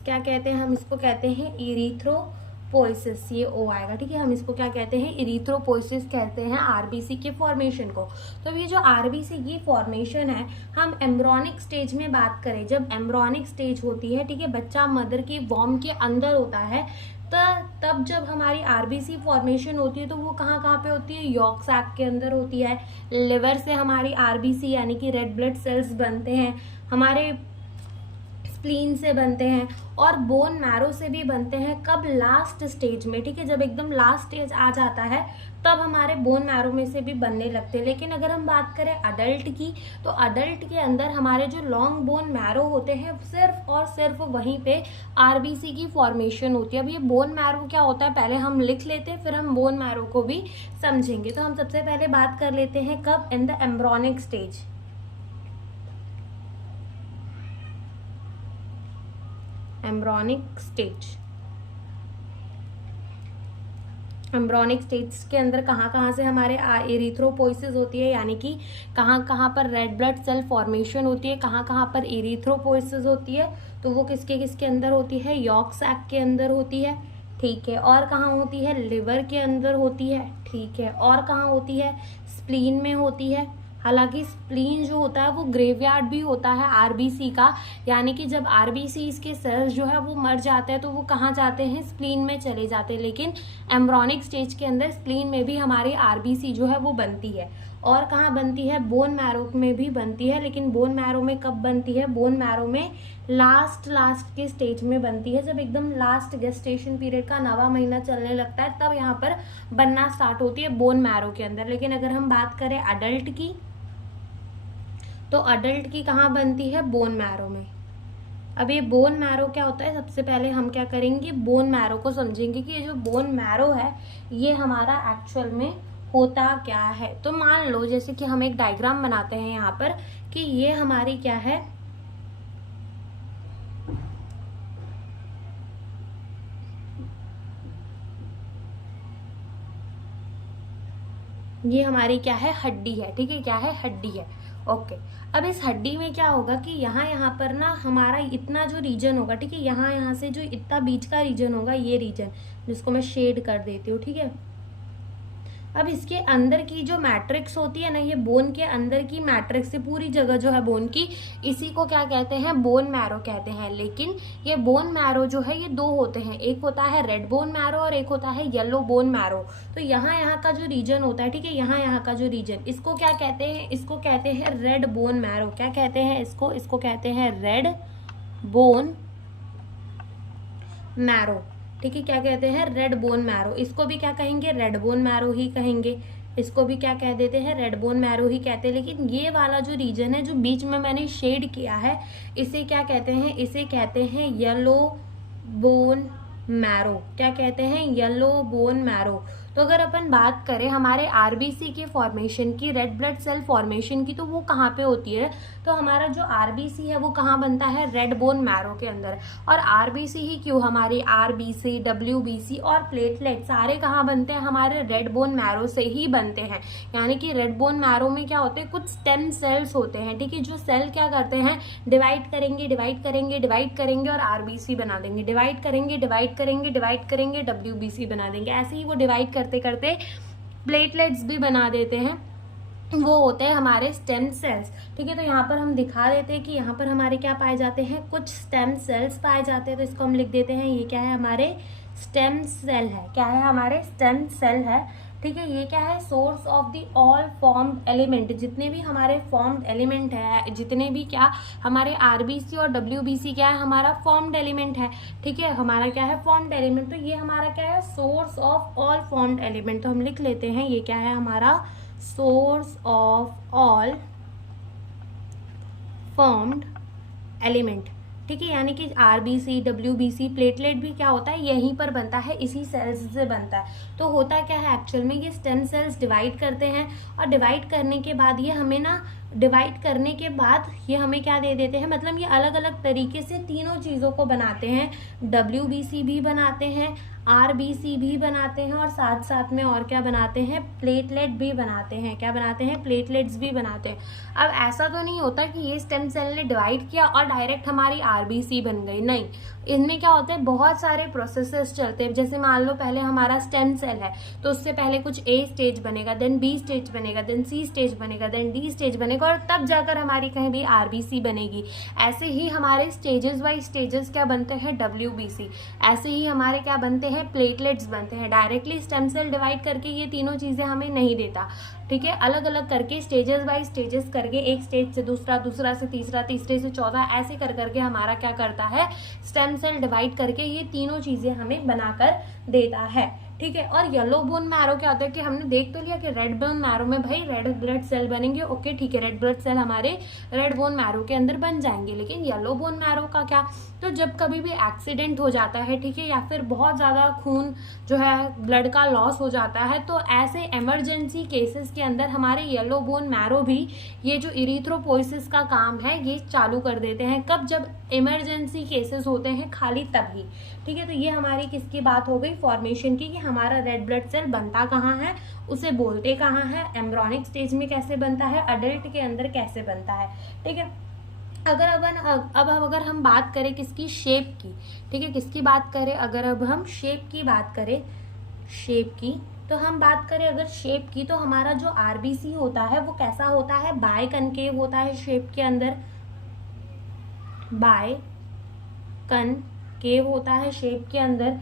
क्या कहते हैं हम इसको, कहते हैं इरिथ्रोपोइसिस, ये ओ आएगा, ठीक है। हम इसको क्या कहते हैं, इरिथ्रोपोइसिस कहते हैं आरबीसी के फॉर्मेशन को। तो ये जो आरबीसी की फॉर्मेशन है, हम एम्ब्रॉनिक स्टेज में बात करें, जब एम्ब्रॉनिक स्टेज होती है, ठीक है, बच्चा मदर की वॉर्म के अंदर होता है, तब जब हमारी आरबीसी फॉर्मेशन होती है तो वो कहाँ कहाँ पे होती है, यॉर्क सैक के अंदर होती है। लिवर से हमारी आरबीसी यानी कि रेड ब्लड सेल्स बनते हैं, हमारे स्प्लीन से बनते हैं और बोन मैरो से भी बनते हैं। कब, लास्ट स्टेज में, ठीक है। जब एकदम लास्ट स्टेज आ जाता है तब हमारे बोन मैरो में से भी बनने लगते हैं। लेकिन अगर हम बात करें अडल्ट की, तो अडल्ट के अंदर हमारे जो लॉन्ग बोन मैरो होते हैं, सिर्फ और सिर्फ वहीं पे आरबीसी की फॉर्मेशन होती है। अब ये बोन मैरो क्या होता है पहले हम लिख लेते हैं, फिर हम बोन मैरो को भी समझेंगे। तो हम सबसे पहले बात कर लेते हैं कब, in the embryonic stage. Embryonic stage, embryonic stage के अंदर कहाँ कहाँ से हमारे इरिथ्रोपोइसिस होती है, यानी कि कहाँ कहाँ पर रेड ब्लड सेल फॉर्मेशन होती है, कहाँ कहाँ पर इरिथ्रोपोइसिस होती है। तो वो किसके किसके अंदर होती है, यॉर्क सैक के अंदर होती है, ठीक है। और कहाँ होती है, लिवर के अंदर होती है, ठीक है। और कहाँ होती है, स्प्लीन में होती है। हालांकि स्प्लीन जो होता है वो ग्रेवयार्ड भी होता है आरबीसी का, यानी कि जब आरबीसी के सेल्स जो है वो मर जाते हैं तो वो कहाँ जाते हैं, स्प्लीन में चले जाते हैं। लेकिन एम्ब्रॉनिक स्टेज के अंदर स्प्लीन में भी हमारी आरबीसी जो है वो बनती है। और कहाँ बनती है, बोन मैरो में भी बनती है। लेकिन बोन मैरो में कब बनती है, बोन मैरो में लास्ट के स्टेज में बनती है, जब एकदम लास्ट गेस्टेशन पीरियड का 9वां महीना चलने लगता है तब यहाँ पर बनना स्टार्ट होती है बोन मैरो के अंदर। लेकिन अगर हम बात करें अडल्ट की, तो अडल्ट की कहाँ बनती है, बोन मैरो में, अब ये बोन मैरो क्या होता है, सबसे पहले हम क्या करेंगे, बोन मैरो को समझेंगे कि ये जो बोन मैरो है ये हमारा एक्चुअल में होता क्या है। तो मान लो जैसे कि हम एक डायग्राम बनाते हैं यहाँ पर कि ये हमारी क्या है, ये हमारी क्या है, हड्डी है, ठीक है, क्या है, हड्डी है। ओके, अब इस हड्डी में क्या होगा कि यहाँ पर ना हमारा इतना जो रीजन होगा, ठीक है, यहाँ से जो इतना बीच का रीजन होगा, ये रीजन जिसको मैं शेड कर देती हूँ, ठीक है। अब इसके अंदर की जो मैट्रिक्स होती है ना, ये बोन के अंदर की मैट्रिक्स से पूरी जगह जो है बोन की, इसी को क्या कहते हैं, बोन मैरो कहते हैं। लेकिन ये बोन मैरो जो है ये दो होते हैं, एक होता है रेड बोन मैरो और एक होता है येलो बोन मैरो। तो यहाँ का जो रीजन होता है, ठीक है, यहाँ का जो रीजन, इसको क्या कहते हैं, इसको कहते हैं रेड बोन मैरो। क्या कहते हैं इसको कहते हैं रेड बोन मैरो, ठीक है, क्या कहते हैं, रेड बोन मैरो। इसको भी क्या कहेंगे, रेड बोन मैरो ही कहेंगे, इसको भी क्या कह देते हैं, रेड बोन मैरो ही कहते हैं। लेकिन ये वाला जो रीजन है जो बीच में मैंने शेड किया है, इसे क्या कहते हैं, इसे कहते हैं येलो बोन मैरो। क्या कहते हैं, येलो बोन मैरो। तो अगर अपन बात करें हमारे आरबीसी के फॉर्मेशन की, रेड ब्लड सेल फॉर्मेशन की, तो वो कहाँ पे होती है, तो हमारा जो आरबीसी है वो कहाँ बनता है, रेड बोन मैरो के अंदर। और आरबीसी ही क्यों, हमारी आरबीसी, डब्ल्यूबीसी और प्लेटलेट सारे कहाँ बनते हैं, हमारे रेड बोन मैरो से ही बनते हैं। यानी कि रेड बोन मैरो में क्या होते हैं, कुछ स्टेम सेल्स होते हैं, ठीक है, जो सेल क्या करते हैं, डिवाइड करेंगे और आरबीसी बना देंगे, डिवाइड करेंगे डब्ल्यूबीसी बना देंगे। ऐसे ही वो डिवाइड करते करते प्लेटलेट्स भी बना देते हैं, वो होते हैं हमारे स्टेम सेल्स, ठीक है। तो यहाँ पर हम दिखा देते हैं कि यहाँ पर हमारे क्या पाए जाते हैं, कुछ स्टेम सेल्स पाए जाते हैं। तो इसको हम लिख देते हैं, ये क्या है, हमारे स्टेम सेल है। क्या है, हमारे स्टेम सेल है, ठीक है। ये क्या है, source of the all formed element, जितने भी हमारे फॉर्म्ड एलिमेंट है, जितने भी क्या हमारे आरबीसी और डब्ल्यूबीसी क्या है, हमारा फॉर्म्ड एलिमेंट है, ठीक है, हमारा क्या है, फॉर्म्ड एलिमेंट। तो ये हमारा क्या है, source of all formed element. तो हम लिख लेते हैं, ये क्या है, हमारा source of all formed element, ठीक है। यानी कि आरबीसी, डब्ल्यूबीसी, प्लेटलेट भी क्या होता है, यहीं पर बनता है, इसी सेल्स से बनता है। तो होता क्या है एक्चुअल में, ये स्टेम सेल्स डिवाइड करते हैं और डिवाइड करने के बाद ये हमें ना, डिवाइड करने के बाद ये हमें क्या दे देते हैं, मतलब ये अलग अलग तरीके से तीनों चीज़ों को बनाते हैं। डब्ल्यूबीसी भी बनाते हैं, आरबीसी भी बनाते हैं और साथ साथ में और क्या बनाते हैं, प्लेटलेट भी बनाते हैं। क्या बनाते हैं, प्लेटलेट्स भी बनाते हैं। अब ऐसा तो नहीं होता कि ये स्टेम सेल ने डिवाइड किया और डायरेक्ट हमारी आरबीसी बन गई, नहीं। इनमें क्या होता है, बहुत सारे प्रोसेसेस चलते हैं। जैसे मान लो पहले हमारा स्टेम सेल है, तो उससे पहले कुछ ए स्टेज बनेगा, देन बी स्टेज बनेगा, देन सी स्टेज बनेगा, देन डी स्टेज बनेगा और तब जाकर हमारी कहीं भी आरबीसी बनेगी। ऐसे ही हमारे स्टेजेस बाई स्टेजेस क्या बनते हैं, डब्ल्यूबीसी। ऐसे ही हमारे क्या बनते हैं, प्लेटलेट्स बनते हैं। डायरेक्टली स्टेम सेल डिवाइड करके ये तीनों चीज़ें हमें नहीं देता, ठीक है। अलग अलग करके स्टेजेस बाय स्टेजेस करके, एक स्टेज से दूसरा, दूसरा से तीसरा, तीसरे से चौथा, ऐसे कर करके हमारा क्या करता है, स्टेम सेल डिवाइड करके ये तीनों चीज़ें हमें बनाकर देता है, ठीक है। और येलो बोन मैरो क्या होता है कि हमने देख तो लिया कि रेड बोन मैरो में भाई रेड ब्लड सेल बनेंगे, ओके ठीक है, रेड ब्लड सेल हमारे रेड बोन मैरो के अंदर बन जाएंगे। लेकिन येलो बोन मैरो का क्या, तो जब कभी भी एक्सीडेंट हो जाता है, ठीक है, या फिर बहुत ज़्यादा खून जो है ब्लड का लॉस हो जाता है, तो ऐसे इमरजेंसी केसेस के अंदर हमारे येलो बोन मैरो भी ये जो इरिथ्रोपोइसिस का काम है ये चालू कर देते हैं। कब, जब इमरजेंसी केसेस होते हैं खाली तभी, ठीक है। तो ये हमारी किसकी बात हो गई, फॉर्मेशन की, कि हमारा रेड ब्लड सेल बनता कहाँ है, उसे बोलते कहाँ है, एम्ब्रॉनिक स्टेज में कैसे बनता है, अडल्ट के अंदर कैसे बनता है, ठीक है। अगर हम बात करें किसकी, शेप की, ठीक है, किसकी बात करें, अगर अब हम शेप की बात करें, शेप की, तो हम बात करें अगर शेप की, तो हमारा जो आरबीसी होता है वो कैसा होता है, बाय कनकेव होता है शेप के अंदर, बाय कनकेव होता है शेप के अंदर।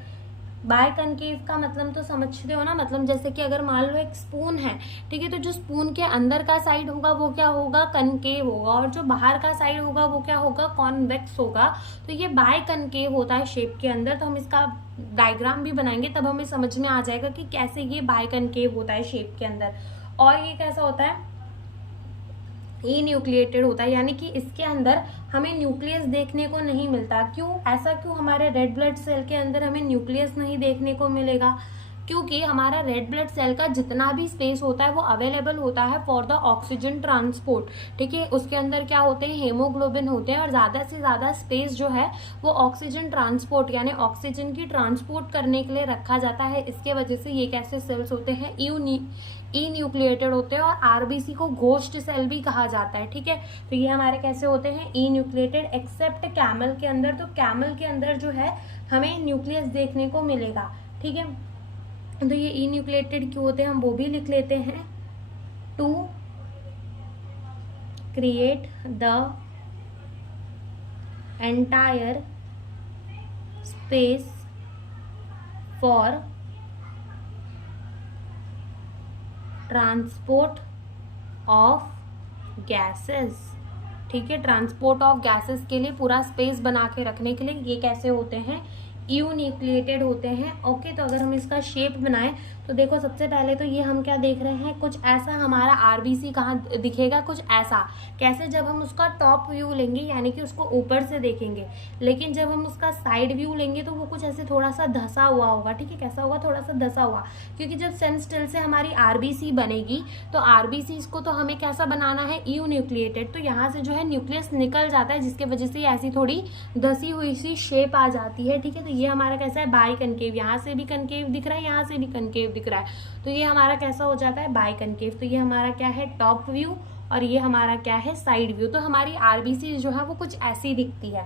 बाय कनकेव का मतलब तो समझते हो ना, मतलब जैसे कि अगर मान लो एक स्पून है, ठीक है, तो जो स्पून के अंदर का साइड होगा वो क्या होगा, कनकेव होगा, और जो बाहर का साइड होगा वो क्या होगा, कॉन्वेक्स होगा। तो ये बाय कनकेव होता है शेप के अंदर। तो हम इसका डायग्राम भी बनाएंगे तब हमें समझ में आ जाएगा कि कैसे ये बाय कनकेव होता है शेप के अंदर। और ये कैसा होता है, ई न्यूक्लिएटेड होता है, यानी कि इसके अंदर हमें न्यूक्लियस देखने को नहीं मिलता। क्यों, ऐसा क्यों? हमारे रेड ब्लड सेल के अंदर हमें न्यूक्लियस नहीं देखने को मिलेगा, क्योंकि हमारा रेड ब्लड सेल का जितना भी स्पेस होता है वो अवेलेबल होता है फॉर द ऑक्सीजन ट्रांसपोर्ट। ठीक है, उसके अंदर क्या होते हैं, हीमोग्लोबिन होते हैं, और ज़्यादा से ज़्यादा स्पेस जो है वो ऑक्सीजन ट्रांसपोर्ट यानी ऑक्सीजन की ट्रांसपोर्ट करने के लिए रखा जाता है। इसके वजह से ये कैसे सेल्स होते हैं, ई न्यूक्लिएटेड होते हैं, और आरबीसी को घोस्ट सेल भी कहा जाता है। ठीक है, तो ये हमारे कैसे होते हैं, ई न्यूक्लिएटेड, एक्सेप्ट कैमल के अंदर। तो कैमल के अंदर जो है हमें न्यूक्लियस देखने को मिलेगा। ठीक है, तो ये ई न्यूक्लिएटेड क्यों होते हैं हम वो भी लिख लेते हैं, to create the entire space for transport of gases. ठीक है, ट्रांसपोर्ट ऑफ गैसेस के लिए पूरा स्पेस बना के रखने के लिए ये कैसे होते हैं, यू न्यूक्लिएटेड होते हैं। ओके, तो अगर हम इसका शेप बनाएं तो देखो, सबसे पहले तो ये हम क्या देख रहे हैं, कुछ ऐसा हमारा आरबीसी कहाँ दिखेगा, कुछ ऐसा। कैसे, जब हम उसका टॉप व्यू लेंगे यानी कि उसको ऊपर से देखेंगे, लेकिन जब हम उसका साइड व्यू लेंगे तो वो कुछ ऐसे थोड़ा सा धसा हुआ होगा। ठीक है, कैसा होगा, थोड़ा सा धसा हुआ, क्योंकि जब सेम स्टिल से हमारी आरबीसी बनेगी तो आरबीसी को तो हमें कैसा बनाना है, यू न्यूक्लिएटेड। तो यहाँ से जो है न्यूक्लियस निकल जाता है, जिसके वजह से ऐसी थोड़ी धसी हुई सी शेप आ जाती है। ठीक है, तो ये हमारा कैसा है, बाई कनकेव, यहाँ से भी कनकेव दिख रहा है, यहाँ से भी कनकेव दिख रहा है, तो ये हमारा कैसा हो जाता है, बाई कनकेव। तो ये हमारा क्या है, टॉप व्यू, और ये हमारा क्या है, साइड व्यू। तो हमारी आरबीसी जो है वो कुछ ऐसी दिखती है।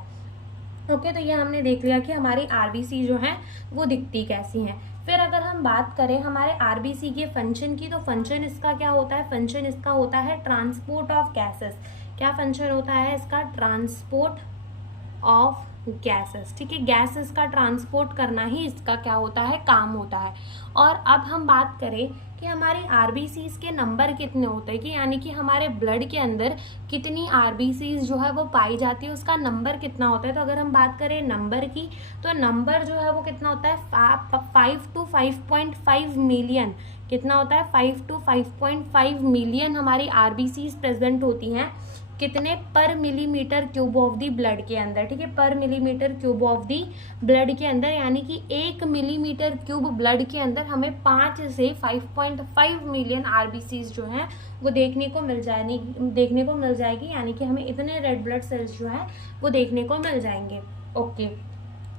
ओके, तो ये हमने देख लिया कि हमारी आरबीसी जो है वो दिखती कैसी हैं। फिर अगर हम बात करें हमारे आरबीसी के फंक्शन की, तो फंक्शन इसका क्या होता है, फंक्शन इसका होता है ट्रांसपोर्ट ऑफ गैसेस। क्या फंक्शन होता है इसका, ट्रांसपोर्ट ऑफ गैसेस। ठीक है, गैसेस का ट्रांसपोर्ट करना ही इसका क्या होता है, काम होता है। और अब हम बात करें कि हमारे आरबीसीज के नंबर कितने होते हैं, कि यानी कि हमारे ब्लड के अंदर कितनी आरबीसीज जो है वो पाई जाती है, उसका नंबर कितना होता है। तो अगर हम बात करें नंबर की, तो नंबर जो है वो कितना होता है, 5 to 5.5 मिलियन। कितना होता है, 5 to 5.5 मिलियन हमारी आरबीसीज प्रेजेंट होती हैं। कितने, पर millimetre cube of the blood के अंदर। ठीक है, पर millimetre cube of the blood के अंदर, यानी कि 1 मिलीमीटर क्यूब ब्लड के अंदर हमें 5 से 5.5 मिलियन आरबीसीज जो हैं वो देखने को मिल जाएगी, यानी कि हमें इतने रेड ब्लड सेल्स जो हैं वो देखने को मिल जाएंगे। ओके,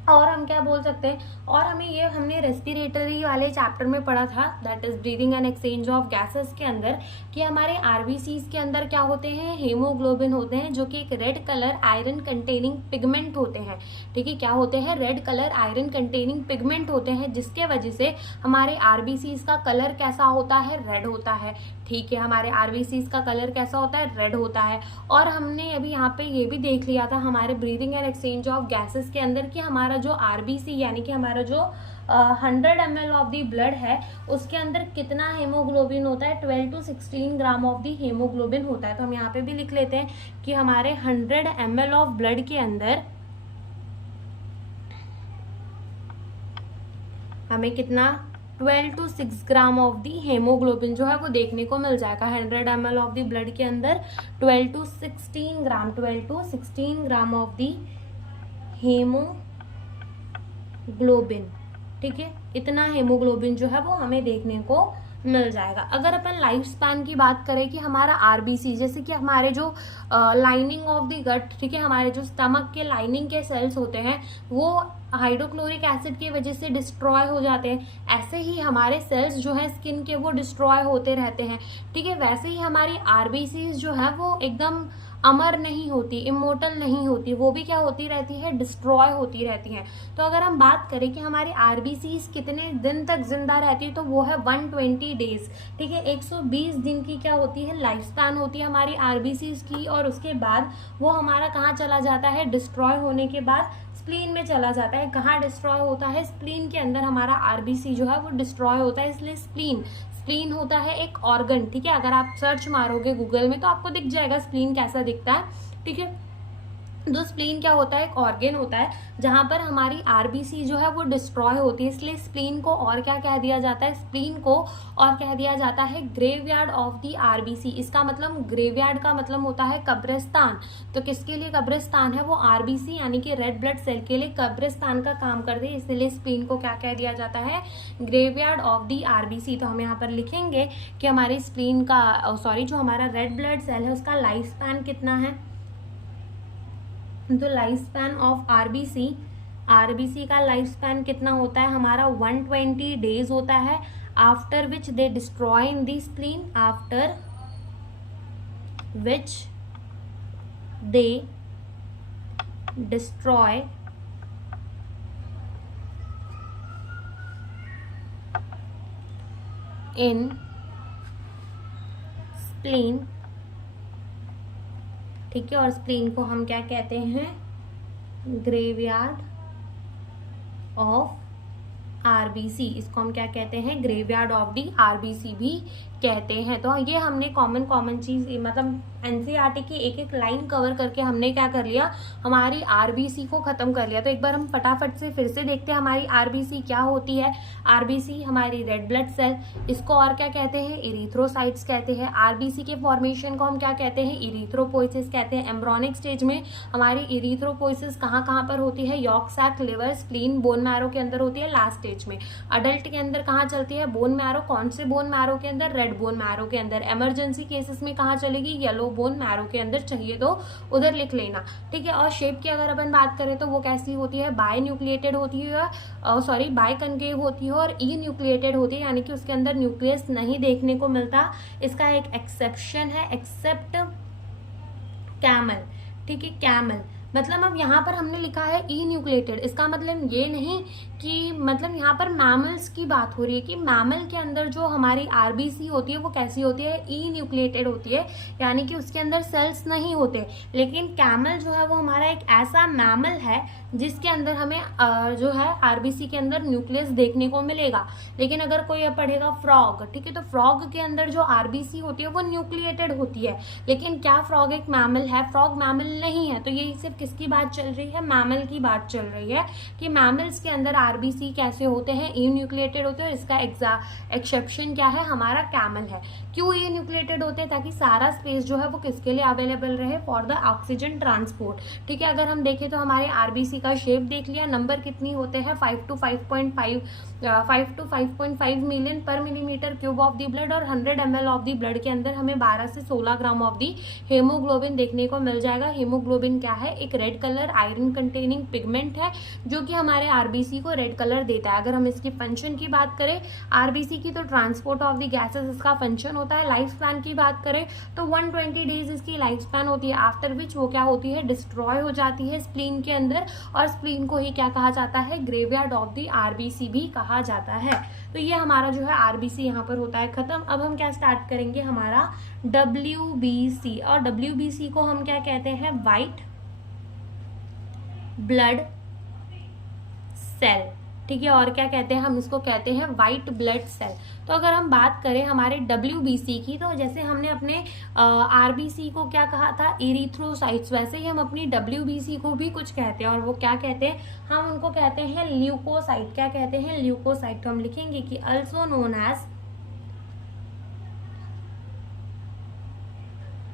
और हम क्या बोल सकते हैं, और हमने रेस्पिरेटरी वाले चैप्टर में पढ़ा था, that is breathing and exchange of gases के अंदर, कि हमारे आरबीसीज के अंदर क्या होते हैं, हीमोग्लोबिन होते हैं, जो कि एक red colour iron containing pigment होते हैं। ठीक है, क्या होते हैं, red colour iron containing pigment होते हैं, जिसके वजह से हमारे आरबीसीज का कलर कैसा होता है, रेड होता है। ठीक है, हमारे आरबीसीज का कलर कैसा होता है, रेड होता है। और हमने अभी यहाँ पे ये भी देख लिया था हमारे breathing and exchange of gases के अंदर, कि हमारा जो आरबीसी यानी कि हमारा जो 100 ml ऑफ दी ब्लड है उसके अंदर कितना हेमोग्लोबिन होता है, 12 to 16 gram of the haemoglobin होता है। तो हम यहाँ पे भी लिख लेते हैं कि हमारे 100 ml ऑफ ब्लड के अंदर हमें कितना, 12 to 6 gram of the haemoglobin जो है वो देखने को मिल जाएगा। 100 ml ऑफ दी ब्लड के अंदर 12 to 16 gram of the haemoglobin. ठीक है, इतना हेमोग्लोबिन जो है वो हमें देखने को मिल जाएगा। अगर अपन लाइफ स्पैन की बात करें कि हमारा आरबीसी, जैसे कि हमारे जो लाइनिंग ऑफ द गट, ठीक है, हमारे जो स्टमक के लाइनिंग के सेल्स होते हैं वो हाइड्रोक्लोरिक एसिड की वजह से डिस्ट्रॉय हो जाते हैं, ऐसे ही हमारे सेल्स जो है स्किन के वो डिस्ट्रॉय होते रहते हैं। ठीक है, वैसे ही हमारी आरबीसी जो है वो एकदम अमर नहीं होती, इमोर्टल नहीं होती, वो भी क्या होती रहती है, डिस्ट्रॉय होती रहती हैं। तो अगर हम बात करें कि हमारी आरबीसीज कितने दिन तक जिंदा रहती है, तो वो है 120 डेज। ठीक है, 120 दिन की क्या होती है, लाइफ स्पैन होती है हमारी आरबीसीज की, और उसके बाद वो हमारा कहाँ चला जाता है, डिस्ट्रॉय होने के बाद स्प्लीन में चला जाता है। कहाँ डिस्ट्रॉय होता है, स्प्लीन के अंदर हमारा आरबीसी जो है वो डिस्ट्रॉय होता है, इसलिए स्प्लीन होता है एक ऑर्गन। ठीक है, अगर आप सर्च मारोगे गूगल में तो आपको दिख जाएगा स्प्लीन कैसा दिखता है। ठीक है, तो स्प्लीन क्या होता है, एक ऑर्गन होता है जहां पर हमारी आरबीसी जो है वो डिस्ट्रॉय होती है, इसलिए स्प्लीन को और क्या कह दिया जाता है, स्प्लीन को और कह दिया जाता है ग्रेवयार्ड ऑफ द आरबीसी। इसका मतलब ग्रेवयार्ड का मतलब होता है कब्रिस्तान। तो किसके लिए कब्रिस्तान है, वो आरबीसी यानी कि रेड ब्लड सेल के लिए कब्रिस्तान का काम करते हैं, इसलिए स्प्लीन को क्या कह दिया जाता है, ग्रेवयार्ड ऑफ द आरबीसी। तो हम यहाँ पर लिखेंगे कि हमारी स्प्लीन का जो हमारा रेड ब्लड सेल है उसका लाइफ स्पैन कितना है। तो लाइफ स्पैन ऑफ आरबीसी का लाइफ स्पैन कितना होता है हमारा, 120 डेज होता है। After which they destroy in the spleen, after which they destroy in spleen, ठीक है। और स्प्लीन को हम क्या कहते हैं, ग्रेवयार्ड ऑफ आरबीसी। इसको हम क्या कहते हैं, ग्रेवयार्ड ऑफ दी आरबीसी भी कहते हैं। तो ये हमने कॉमन चीज, मतलब एनसीईआरटी की एक एक लाइन कवर करके हमने क्या कर लिया, हमारी आरबीसी को खत्म कर लिया। तो एक बार हम फटाफट से फिर से देखते हैं हमारी आरबीसी क्या होती है। आरबीसी हमारी रेड ब्लड सेल, इसको और क्या कहते हैं, इरिथ्रोसाइट्स कहते हैं। आरबीसी के फॉर्मेशन को हम क्या कहते हैं, इरिथ्रोपोइसिस कहते हैं। एम्ब्रॉनिक स्टेज में हमारी इरिथ्रोपोइसिस कहाँ पर होती है, yolk sac, liver, spleen, bone marrow के अंदर होती है लास्ट स्टेज में। अडल्ट के अंदर कहाँ चलती है, बोन मैरो। कौन से बोन मैरो के अंदर, रेड बोन मैरो के अंदर। इमरजेंसी केसेस में कहाँ चलेगी, येलो बोन मैरो के अंदर। चाहिए तो उधर लिख लेना, ठीक है। और शेप की अगर अपन बात करें तो वो कैसी होती है, बाय न्यूक्लिएटेड होती है, बाय कनकेव होती है और ई न्यूक्लिएटेड होती है, यानी कि उसके अंदर न्यूक्लियस नहीं देखने को मिलता। इसका एक एक्सेप्शन है, एक्सेप्ट कैमल, ठीक है, कैमल। मतलब अब यहाँ पर हमने लिखा है ई न्यूक्लिएटेड, इसका मतलब ये नहीं कि मतलब यहाँ पर मैमल्स की बात हो रही है कि मैमल के अंदर जो हमारी आरबीसी होती है वो कैसी होती है, ई न्यूक्लिएटेड होती है, यानी कि उसके अंदर सेल्स नहीं होते। लेकिन कैमल जो है वो हमारा एक ऐसा मैमल है जिसके अंदर हमें जो है आरबीसी के अंदर न्यूक्लियस देखने को मिलेगा। लेकिन अगर कोई पढ़ेगा फ्रॉग, ठीक है, तो फ्रॉग के अंदर जो आरबीसी होती है वो न्यूक्लिएटेड होती है। लेकिन क्या फ्रॉग एक मैमल है, फ्रॉग मैमल नहीं है। तो ये सिर्फ किसकी बात चल रही है, मैमल की बात चल रही है कि मैमल्स के अंदर आरबीसी कैसे होते हैं, ई न्यूक्लिएटेड होते हैं। और इसका एक्सेप्शन क्या है, हमारा कैमल है। क्यों ई न्यूक्लिएटेड होते हैं, ताकि सारा स्पेस जो है वो किसके लिए अवेलेबल रहे, फॉर द ऑक्सीजन ट्रांसपोर्ट, ठीक है। अगर हम देखें तो हमारे आरबीसी का शेप देख लिया, नंबर कितनी होते हैं, 5 to 5.5 मिलियन पर millimetre cube of the blood. और 100 ml ऑफ द ब्लड के अंदर हमें 12 से 16 ग्राम ऑफ द हेमोग्लोबिन देखने को मिल जाएगा। हेमोग्लोबिन क्या है, एक red colour iron containing pigment है जो कि हमारे आरबीसी को रेड कलर देता है। अगर हम इसकी फंक्शन की बात करें आरबीसी की, तो ट्रांसपोर्ट ऑफ द गैसेस इसका फंक्शन होता है। लाइफ स्पैन की बात करें तो 120 डेज इसकी लाइफ स्पैन होती है। आफ्टर विच वो क्या होती है, डिस्ट्रॉय हो जाती है स्प्लीन के अंदर। और स्प्लीन को ही क्या कहा जाता है, ग्रेवयार्ड ऑफ द आरबीसी भी कहा जाता है। तो ये हमारा जो है आरबीसी यहाँ पर होता है खत्म। अब हम क्या स्टार्ट करेंगे, हमारा डब्ल्यूबीसी। और डब्ल्यूबीसी को हम क्या कहते हैं, वाइट ब्लड सेल, ठीक है। और क्या कहते हैं, हम इसको कहते हैं वाइट ब्लड सेल। तो अगर हम बात करें हमारे डब्ल्यूबीसी की, तो जैसे हमने अपने आरबीसी को क्या कहा था, इरिथ्रोसाइट्स, वैसे ही हम अपनी डब्ल्यूबीसी को भी कुछ कहते हैं। और वो क्या कहते हैं, हम उनको कहते हैं ल्यूकोसाइट। क्या कहते हैं, ल्यूकोसाइट। तो हम लिखेंगे कि अल्सो नोन एज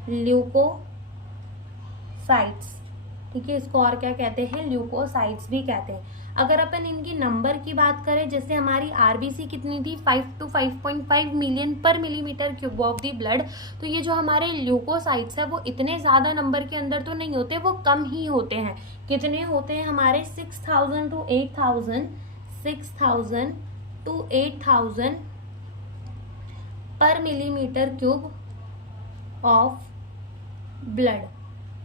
ल्यूकोसाइट्स, ठीक है। इसको और क्या कहते हैं, ल्यूकोसाइट्स भी कहते हैं। अगर अपन इनकी नंबर की बात करें, जैसे हमारी आरबीसी कितनी थी, 5 to 5.5 मिलियन पर millimetre cube of the blood. तो ये जो हमारे ल्यूकोसाइट्स है वो इतने ज्यादा नंबर के अंदर तो नहीं होते, वो कम ही होते हैं। कितने होते हैं हमारे, 6,000 to 8,000 पर मिलीमीटर क्यूब ऑफ ब्लड,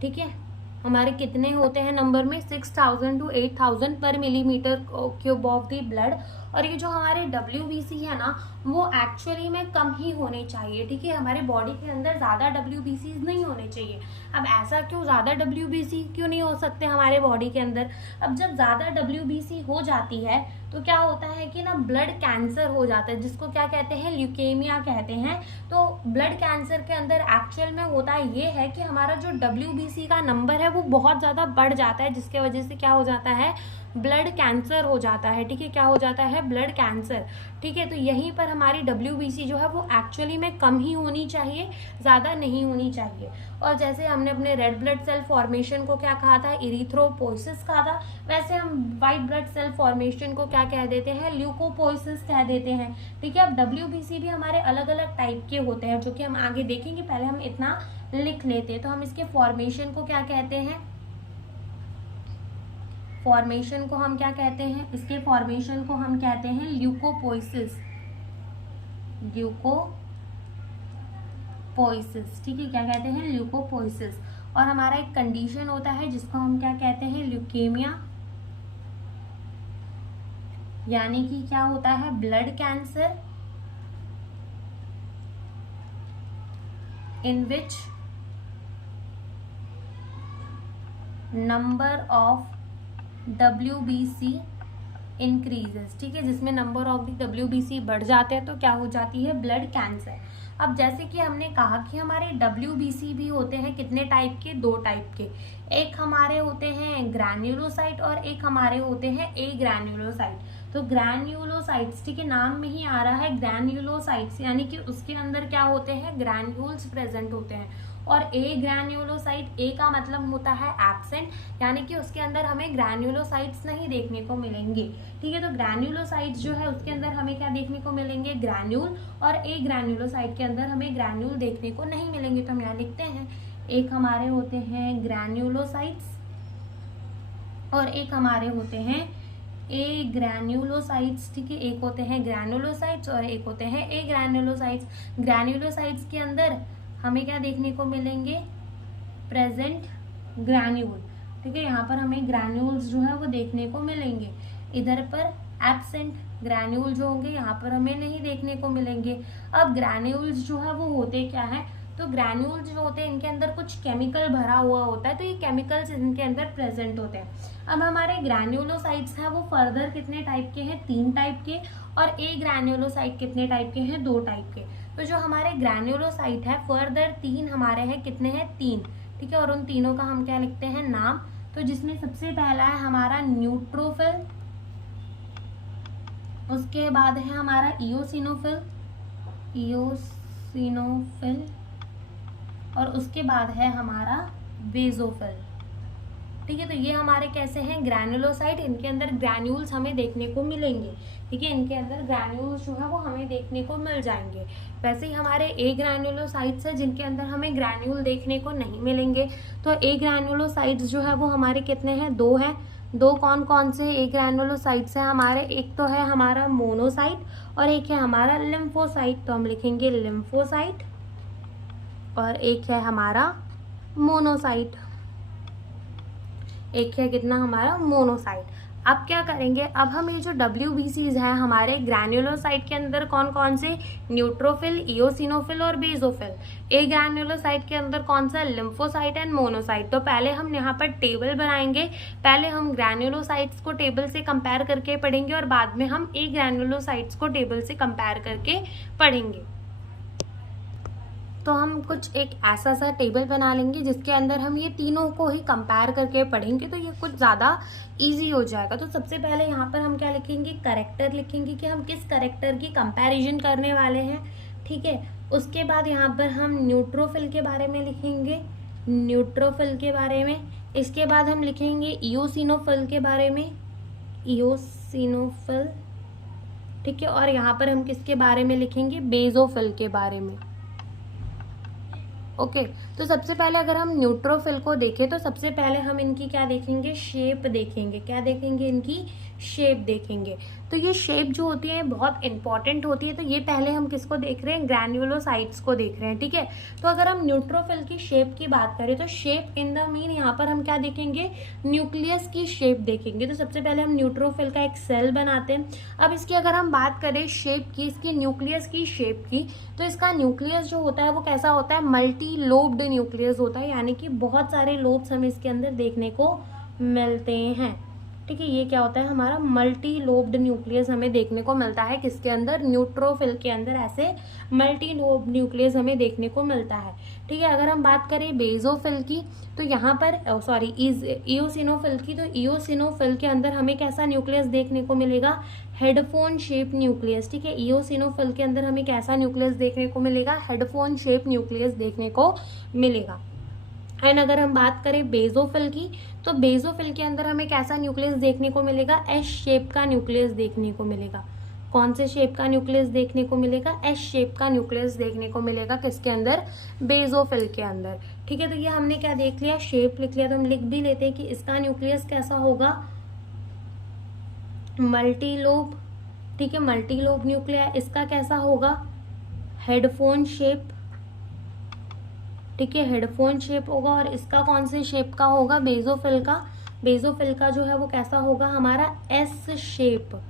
ठीक है। हमारे कितने होते हैं नंबर में, 6,000 to 8,000 पर millimetre cube of the blood. और ये जो हमारे डब्ल्यूबीसी है ना, वो एक्चुअली में कम ही होने चाहिए, ठीक है। हमारे बॉडी के अंदर ज़्यादा डब्ल्यूबीसी नहीं होने चाहिए। अब ऐसा क्यों, ज़्यादा डब्ल्यूबीसी क्यों नहीं हो सकते हमारे बॉडी के अंदर। अब जब ज़्यादा डब्ल्यूबीसी हो जाती है तो क्या होता है कि ना ब्लड कैंसर हो जाता है, जिसको क्या कहते हैं, ल्यूकेमिया कहते हैं। तो ब्लड कैंसर के अंदर एक्चुअल में होता ये है कि हमारा जो WBC का नंबर है वो बहुत ज़्यादा बढ़ जाता है, जिसके वजह से क्या हो जाता है, ब्लड कैंसर हो जाता है। ठीक है, क्या हो जाता है, ब्लड कैंसर। ठीक है, तो यहीं पर हमारी WBC जो है वो एक्चुअली में कम ही होनी चाहिए, ज़्यादा नहीं होनी चाहिए। और जैसे हमने अपने रेड ब्लड सेल फॉर्मेशन को क्या कहा था, इरिथ्रोपोइसिस कहा था, वैसे हम वाइट ब्लड सेल फॉर्मेशन को क्या कह देते हैं, ल्यूकोपोइसिस कह देते हैं। ठीक है, अब WBC भी हमारे अलग अलग टाइप के होते हैं, जो कि हम आगे देखेंगे, पहले हम इतना लिख लेते हैं। तो हम इसके फॉर्मेशन को क्या कहते हैं, फॉर्मेशन को हम क्या कहते हैं, इसके फॉर्मेशन को हम कहते हैं ल्यूकोपोइसिस, ल्यूकोपोइसिस। ठीक है, क्या कहते हैं, ल्यूकोपोइसिस। और हमारा एक कंडीशन होता है जिसको हम क्या कहते हैं, ल्यूकेमिया, यानी कि क्या होता है, blood cancer in which number of WBC increases. ठीक है, जिसमें नंबर ऑफ द WBC बढ़ जाते हैं तो क्या हो जाती है, ब्लड कैंसर। अब जैसे कि हमने कहा कि हमारे WBC भी होते हैं कितने टाइप के, 2 टाइप के। एक हमारे होते हैं ग्रैन्युलोसाइट और एक हमारे होते हैं ए ग्रैन्युलोसाइट। तो ग्रैन्युलोसाइट्स, ठीक है, नाम में ही आ रहा है ग्रैन्युलोसाइट्स, यानी कि उसके अंदर क्या होते हैं, ग्रैन्यूल्स प्रेजेंट होते हैं। और ए ग्रैन्युलोसाइट, ए का मतलब होता है एब्सेंट, यानी कि उसके अंदर हमें ग्रैन्युलोसाइट्स नहीं देखने को मिलेंगे। ठीक है, तो ग्रैन्युलोसाइट्स जो है उसके अंदर हमें क्या देखने को मिलेंगे, ग्रैन्यूल। और ए ग्रैन्युलोसाइट के अंदर हमें ग्रैन्यूल देखने को नहीं मिलेंगे। तो हम यहाँ लिखते हैं, एक हमारे होते हैं ग्रैन्युलोसाइट्स और एक हमारे होते हैं ए ग्रैन्युलोसाइट्स। ठीक है, एक होते हैं ग्रैन्युलोसाइट्स और एक होते हैं ए ग्रैन्युलोसाइट्स। ग्रैन्युलोसाइट्स के अंदर हमें क्या देखने को मिलेंगे, प्रेजेंट ग्रैन्यूल। ठीक है, यहाँ पर हमें ग्रैन्यूल्स जो है वो देखने को मिलेंगे। इधर पर एब्सेंट ग्रैन्यूल जो होंगे यहाँ पर हमें नहीं देखने को मिलेंगे। अब ग्रैन्यूल्स जो है वो होते क्या है, तो ग्रैन्यूल्स जो होते हैं इनके अंदर कुछ केमिकल भरा हुआ होता है, तो ये केमिकल्स इनके अंदर प्रेजेंट होते हैं। अब हमारे ग्रैन्युलोसाइट्स हैं वो फर्दर कितने टाइप के हैं, 3 टाइप के। और ए ग्रैन्युलोसाइट कितने टाइप के हैं, 2 टाइप के। तो जो हमारे ग्रैन्युलोसाइट है फर्दर 3 हमारे हैं, कितने हैं, 3। ठीक है, और उन तीनों का हम क्या लिखते हैं, नाम। तो जिसमें सबसे पहला है हमारा न्यूट्रोफिल, उसके बाद है हमारा इओसिनोफिल, और उसके बाद है हमारा बेसोफिल। ठीक है, तो ये हमारे कैसे हैं, ग्रैन्युलोसाइट। इनके अंदर ग्रैन्यूल्स हमें देखने को मिलेंगे। ठीक है, इनके अंदर ग्रैन्यूल्स जो है वो हमें देखने को मिल जाएंगे। वैसे ही हमारे ए ग्रैन्युलोसाइट्स है जिनके अंदर हमें ग्रैन्यूल देखने को नहीं मिलेंगे। तो ए ग्रैन्युलोसाइट्स जो है वो हमारे कितने हैं, 2 हैं। 2 कौन कौन से ए ग्रैन्युलोसाइट्स हैं हमारे, एक तो है हमारा मोनोसाइट और एक है हमारा लिम्फोसाइट। तो हम लिखेंगे लिम्फोसाइट और एक है हमारा मोनोसाइट, एक है कितना हमारा, मोनोसाइट। अब क्या करेंगे, अब हम ये जो WBCs हैं हमारे ग्रैन्युलोसाइट के अंदर कौन कौन से, न्यूट्रोफिल, इओसिनोफिल और बेसोफिल। ए ग्रैन्युलोसाइट के अंदर कौन सा, लिम्फोसाइट एंड मोनोसाइट। तो पहले हम यहाँ पर टेबल बनाएंगे, पहले हम ग्रैन्युलोसाइट्स को टेबल से कंपेयर करके पढ़ेंगे और बाद में हम ए ग्रैन्युलोसाइट्स को टेबल से कंपेयर करके पढ़ेंगे। तो हम कुछ एक ऐसा सा टेबल बना लेंगे जिसके अंदर हम ये तीनों को ही कंपेयर करके पढ़ेंगे, तो ये कुछ ज़्यादा इजी हो जाएगा। तो सबसे पहले यहाँ पर हम क्या लिखेंगे, करेक्टर लिखेंगे कि हम किस करेक्टर की कंपैरिजन करने वाले हैं। ठीक है, उसके बाद यहाँ पर हम न्यूट्रोफिल के बारे में लिखेंगे, न्यूट्रोफिल के बारे में। इसके बाद हम लिखेंगे इओसिनोफिल के बारे में, इओसिनोफिल। ठीक है, और यहाँ पर हम किसके बारे में लिखेंगे, बेसोफिल के बारे में। ओके, तो सबसे पहले अगर हम न्यूट्रोफिल को देखें तो सबसे पहले हम इनकी क्या देखेंगे, शेप देखेंगे। क्या देखेंगे, इनकी शेप देखेंगे। तो ये शेप जो होती है बहुत इंपॉर्टेंट होती है। तो ये पहले हम किसको देख रहे हैं, ग्रैन्युलोसाइट्स को देख रहे हैं। ठीक है, तो अगर हम न्यूट्रोफिल की शेप की बात करें तो शेप इन द मीन यहाँ पर हम क्या देखेंगे, न्यूक्लियस की शेप देखेंगे। तो सबसे पहले हम न्यूट्रोफिल का एक सेल बनाते हैं। अब इसकी अगर हम बात करें शेप की, इसकी न्यूक्लियस की शेप की, तो इसका न्यूक्लियस जो होता है वो कैसा होता है, मल्टी लोब्ड न्यूक्लियस होता है, यानी कि बहुत सारे लोब्स हमें इसके अंदर देखने को मिलते हैं। ठीक है। ये क्या होता है, हमारा मल्टी लोब्ड न्यूक्लियस हमें देखने को मिलता है किसके अंदर, न्यूट्रोफिल के अंदर ऐसे मल्टी लोब न्यूक्लियस हमें देखने को मिलता है। ठीक है। अगर हम बात करें बेजोफिल की तो यहाँ पर सॉरी इओसिनोफिल की, तो इओसिनोफिल के अंदर हमें कैसा न्यूक्लियस देखने को मिलेगा, हेडफोन शेप न्यूक्लियस। ठीक है। इओसिनोफिल के अंदर हमें कैसा न्यूक्लियस देखने को मिलेगा, हेडफोन शेप न्यूक्लियस देखने को मिलेगा। एंड अगर हम बात करें बेजोफिल की, तो बेजोफिल के अंदर हमें कैसा न्यूक्लियस देखने को मिलेगा, एस शेप का न्यूक्लियस देखने को मिलेगा। कौन से शेप का न्यूक्लियस देखने को मिलेगा, एस शेप का न्यूक्लियस देखने को मिलेगा किसके अंदर, बेजोफिल के अंदर। ठीक है। तो ये हमने क्या देख लिया, शेप लिख लिया, तो हम लिख भी लेते हैं कि इसका न्यूक्लियस कैसा होगा, मल्टी लोब। ठीक है, मल्टी लोब न्यूक्लियर। इसका कैसा होगा, हेडफोन शेप। ठीक है, हेडफोन शेप होगा। और इसका कौन से शेप का होगा, बेजोफिल का। बेजोफिल का जो है वो कैसा होगा हमारा, S shape,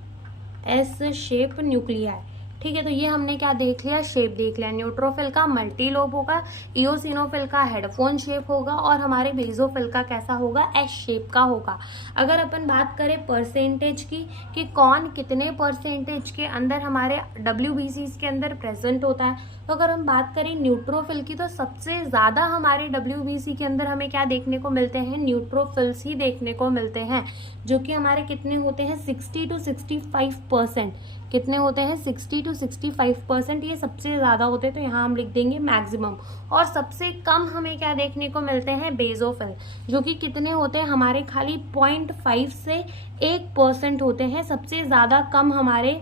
S shape nuclear. ठीक है। तो ये हमने क्या देख लिया, शेप देख लिया। न्यूट्रोफिल का मल्टी लोब होगा, इओसिनोफिल का हेडफोन शेप होगा, और हमारे बेजोफिल का कैसा होगा, एस शेप का होगा। अगर अपन बात करें परसेंटेज की, कि कौन कितने परसेंटेज के अंदर हमारे WBCs के अंदर प्रेजेंट होता है, तो अगर हम बात करें न्यूट्रोफिल की, तो सबसे ज़्यादा हमारे WBC के अंदर हमें क्या देखने को मिलते हैं, न्यूट्रोफिल्स ही देखने को मिलते हैं, जो कि हमारे कितने होते हैं, 60 to 65%। कितने होते हैं, 60 to 65%। ये सबसे ज़्यादा होते हैं, तो यहाँ हम लिख देंगे मैक्सिमम। और सबसे कम हमें क्या देखने को मिलते हैं, बेजोफिल, जो कि कितने होते हैं हमारे, खाली 0.5 से 1% होते हैं। सबसे ज़्यादा कम हमारे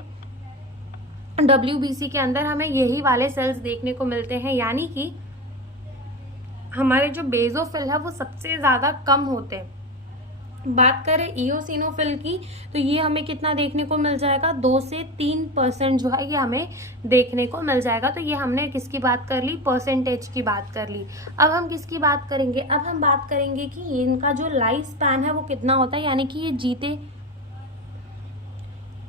WBC के अंदर हमें यही वाले सेल्स देखने को मिलते हैं, यानी कि हमारे जो बेजोफिल है वो सबसे ज़्यादा कम होते हैं। बात करें इओसिनोफिल की, तो ये हमें कितना देखने को मिल जाएगा, 2 से 3% जो है ये हमें देखने को मिल जाएगा। तो ये हमने किसकी बात कर ली, परसेंटेज की बात कर ली। अब हम किसकी बात करेंगे, अब हम बात करेंगे कि इनका जो लाइफ स्पैन है वो कितना होता है, यानी कि ये जीते,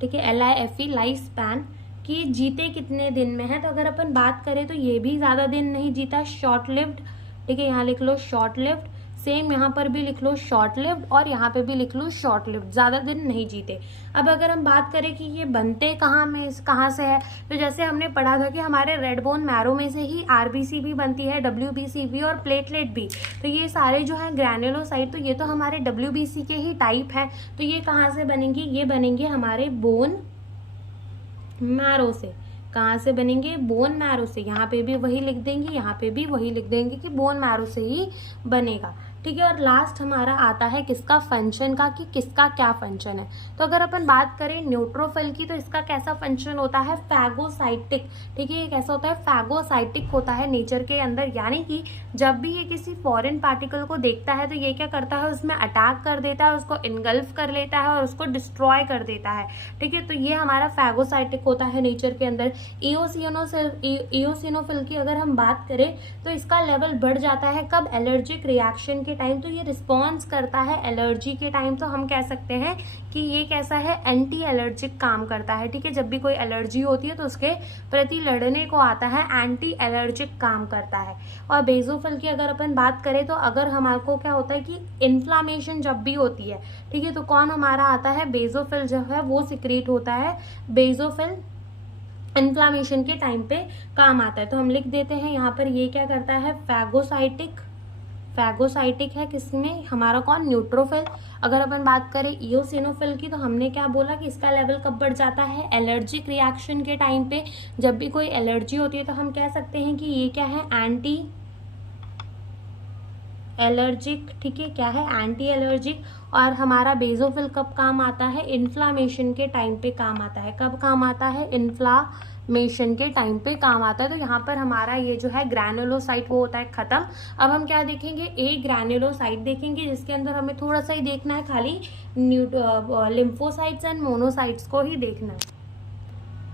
ठीक है, LIFE लाइफ स्पैन, कि ये जीते कितने दिन में है। तो अगर अपन बात करें तो ये भी ज़्यादा दिन नहीं जीता, शॉर्ट लिव्ड। ठीक है, यहाँ लिख लो शॉर्ट लिव्ड, सेम यहाँ पर भी लिख लो शॉर्ट लिव्ड, और यहाँ पे भी लिख लो शॉर्ट लिव्ड, ज़्यादा दिन नहीं जीते। अब अगर हम बात करें कि ये बनते कहाँ से है, तो जैसे हमने पढ़ा था कि हमारे रेड बोन मैरो में से ही RBC भी बनती है, WBC भी, और प्लेटलेट भी। तो ये सारे जो है ग्रैनुलोसाइट, तो ये तो हमारे WBC के ही टाइप है। तो ये कहाँ से बनेंगे, ये बनेंगे हमारे बोन मैरो से। कहाँ से बनेंगे, बोन मैरो से। यहाँ पे भी वही लिख देंगे, यहाँ पे भी वही लिख देंगे कि बोन मैरो से ही बनेगा। ठीक है। और लास्ट हमारा आता है किसका, फंक्शन का, कि किसका क्या फंक्शन है। तो अगर अपन बात करें न्यूट्रोफिल की, तो इसका कैसा फंक्शन होता है, फैगोसाइटिक। ठीक है, ये कैसा होता है, फैगोसाइटिक होता है नेचर के अंदर, यानी कि जब भी ये किसी फॉरेन पार्टिकल को देखता है तो ये क्या करता है, उसमें अटैक कर देता है, उसको इनगल्फ कर लेता है और उसको डिस्ट्रॉय कर देता है। ठीक है। तो ये हमारा फैगोसाइटिक होता है नेचर के अंदर। इओसिनोफिल की अगर हम बात करें तो इसका लेवल बढ़ जाता है कब, एलर्जिक रिएक्शन के टाइम। तो ये रिस्पॉन्स करता है एलर्जी के टाइम, तो हम कह सकते हैं कि ये कैसा है, एंटी एलर्जिक काम करता है। ठीक है, जब भी कोई एलर्जी होती है तो उसके प्रति लड़ने को आता है, एंटी एलर्जिक काम करता है। और बेजोफिल की अगर अपन बात करें तो अगर हमारे को क्या होता है कि इन्फ्लामेशन जब भी होती है, ठीक है, तो कौन हमारा आता है, बेजोफिल जो है वो सिक्रीट होता है। बेजोफिल इन्फ्लामेशन के टाइम पे काम आता है। तो हम लिख देते हैं यहाँ पर, ये क्या करता है, फैगोसाइटिक है किसमें, हमारा कौन, न्यूट्रोफिल। अगर अपन बात करें इओसिनोफिल की, तो हमने क्या बोला कि इसका लेवल कब बढ़ जाता है, एलर्जिक रिएक्शन के टाइम पे। जब भी कोई एलर्जी होती है तो हम कह सकते हैं कि ये क्या है, एंटी एलर्जिक। ठीक है, क्या है, एंटी एलर्जिक। और हमारा बेजोफिल कब काम आता है, इन्फ्लामेशन के टाइम पे काम आता है। कब काम आता है, इन्फ्लामेशन के टाइम पे काम आता है। तो यहाँ पर हमारा ये जो है ग्रैनुलोसाइट वो होता है खत्म। अब हम क्या देखेंगे, एक ग्रैनुलोसाइट देखेंगे, जिसके अंदर हमें थोड़ा सा ही देखना है, खाली लिम्फोसाइट्स एंड मोनोसाइट्स को ही देखना है।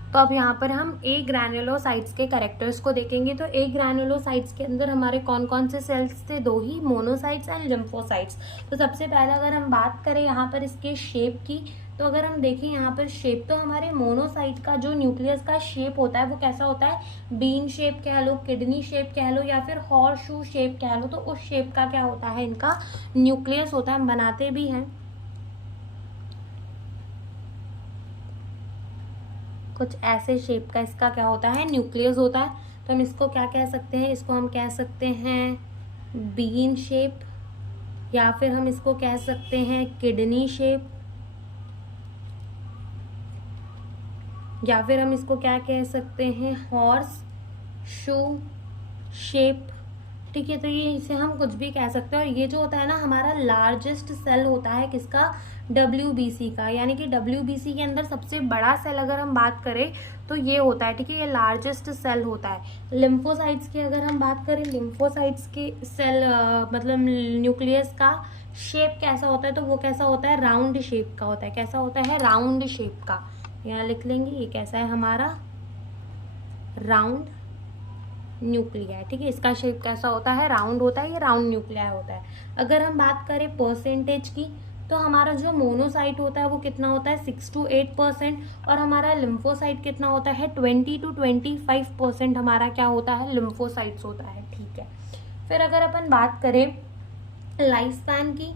तो अब यहाँ पर हम ए ग्रैनुलोसाइट्स के कैरेक्टर्स को देखेंगे। तो ए ग्रैनुलोसाइट्स के अंदर हमारे कौन कौन से सेल्स थे, 2 ही, मोनोसाइट्स एंड लिम्फोसाइट्स। तो सबसे पहले अगर हम बात करें यहाँ पर इसके शेप की, तो अगर हम देखें यहाँ पर शेप, तो हमारे मोनोसाइट का जो न्यूक्लियस का शेप होता है वो कैसा होता है, बीन शेप कह लो, किडनी शेप कह लो, या फिर हॉर्स शू शेप कह लो। तो उस शेप का क्या होता है, इनका न्यूक्लियस होता है। हम बनाते भी हैं कुछ ऐसे शेप का इसका क्या होता है, न्यूक्लियस होता है। तो हम इसको क्या कह सकते हैं, इसको हम कह सकते हैं बीन शेप, या फिर हम इसको कह सकते हैं किडनी शेप, या फिर हम इसको क्या कह सकते हैं, हॉर्स शू शेप। ठीक है, तो ये इसे हम कुछ भी कह सकते हैं। और ये जो होता है ना हमारा लार्जेस्ट सेल होता है किसका, WBC का, यानी कि WBC के अंदर सबसे बड़ा सेल अगर हम बात करें तो ये होता है। ठीक है, ये लार्जेस्ट सेल होता है। लिम्फोसाइट्स की अगर हम बात करें, लिम्फोसाइट्स के सेल मतलब न्यूक्लियस का शेप कैसा होता है, तो वो कैसा होता है, राउंड शेप का होता है। कैसा होता है, राउंड शेप का। यहाँ लिख लेंगे ये कैसा है हमारा, राउंड न्यूक्लियाई। ठीक है, इसका शेप कैसा होता है, राउंड होता है, ये राउंड न्यूक्लियाई होता है। अगर हम बात करें परसेंटेज की, तो हमारा जो मोनोसाइट होता है वो कितना होता है, 6 to 8%, और हमारा लिम्फोसाइट कितना होता है, 20 to 25% हमारा क्या होता है, लिम्फोसाइट्स होता है। ठीक है, फिर अगर अपन बात करें लाइफ स्पैन की,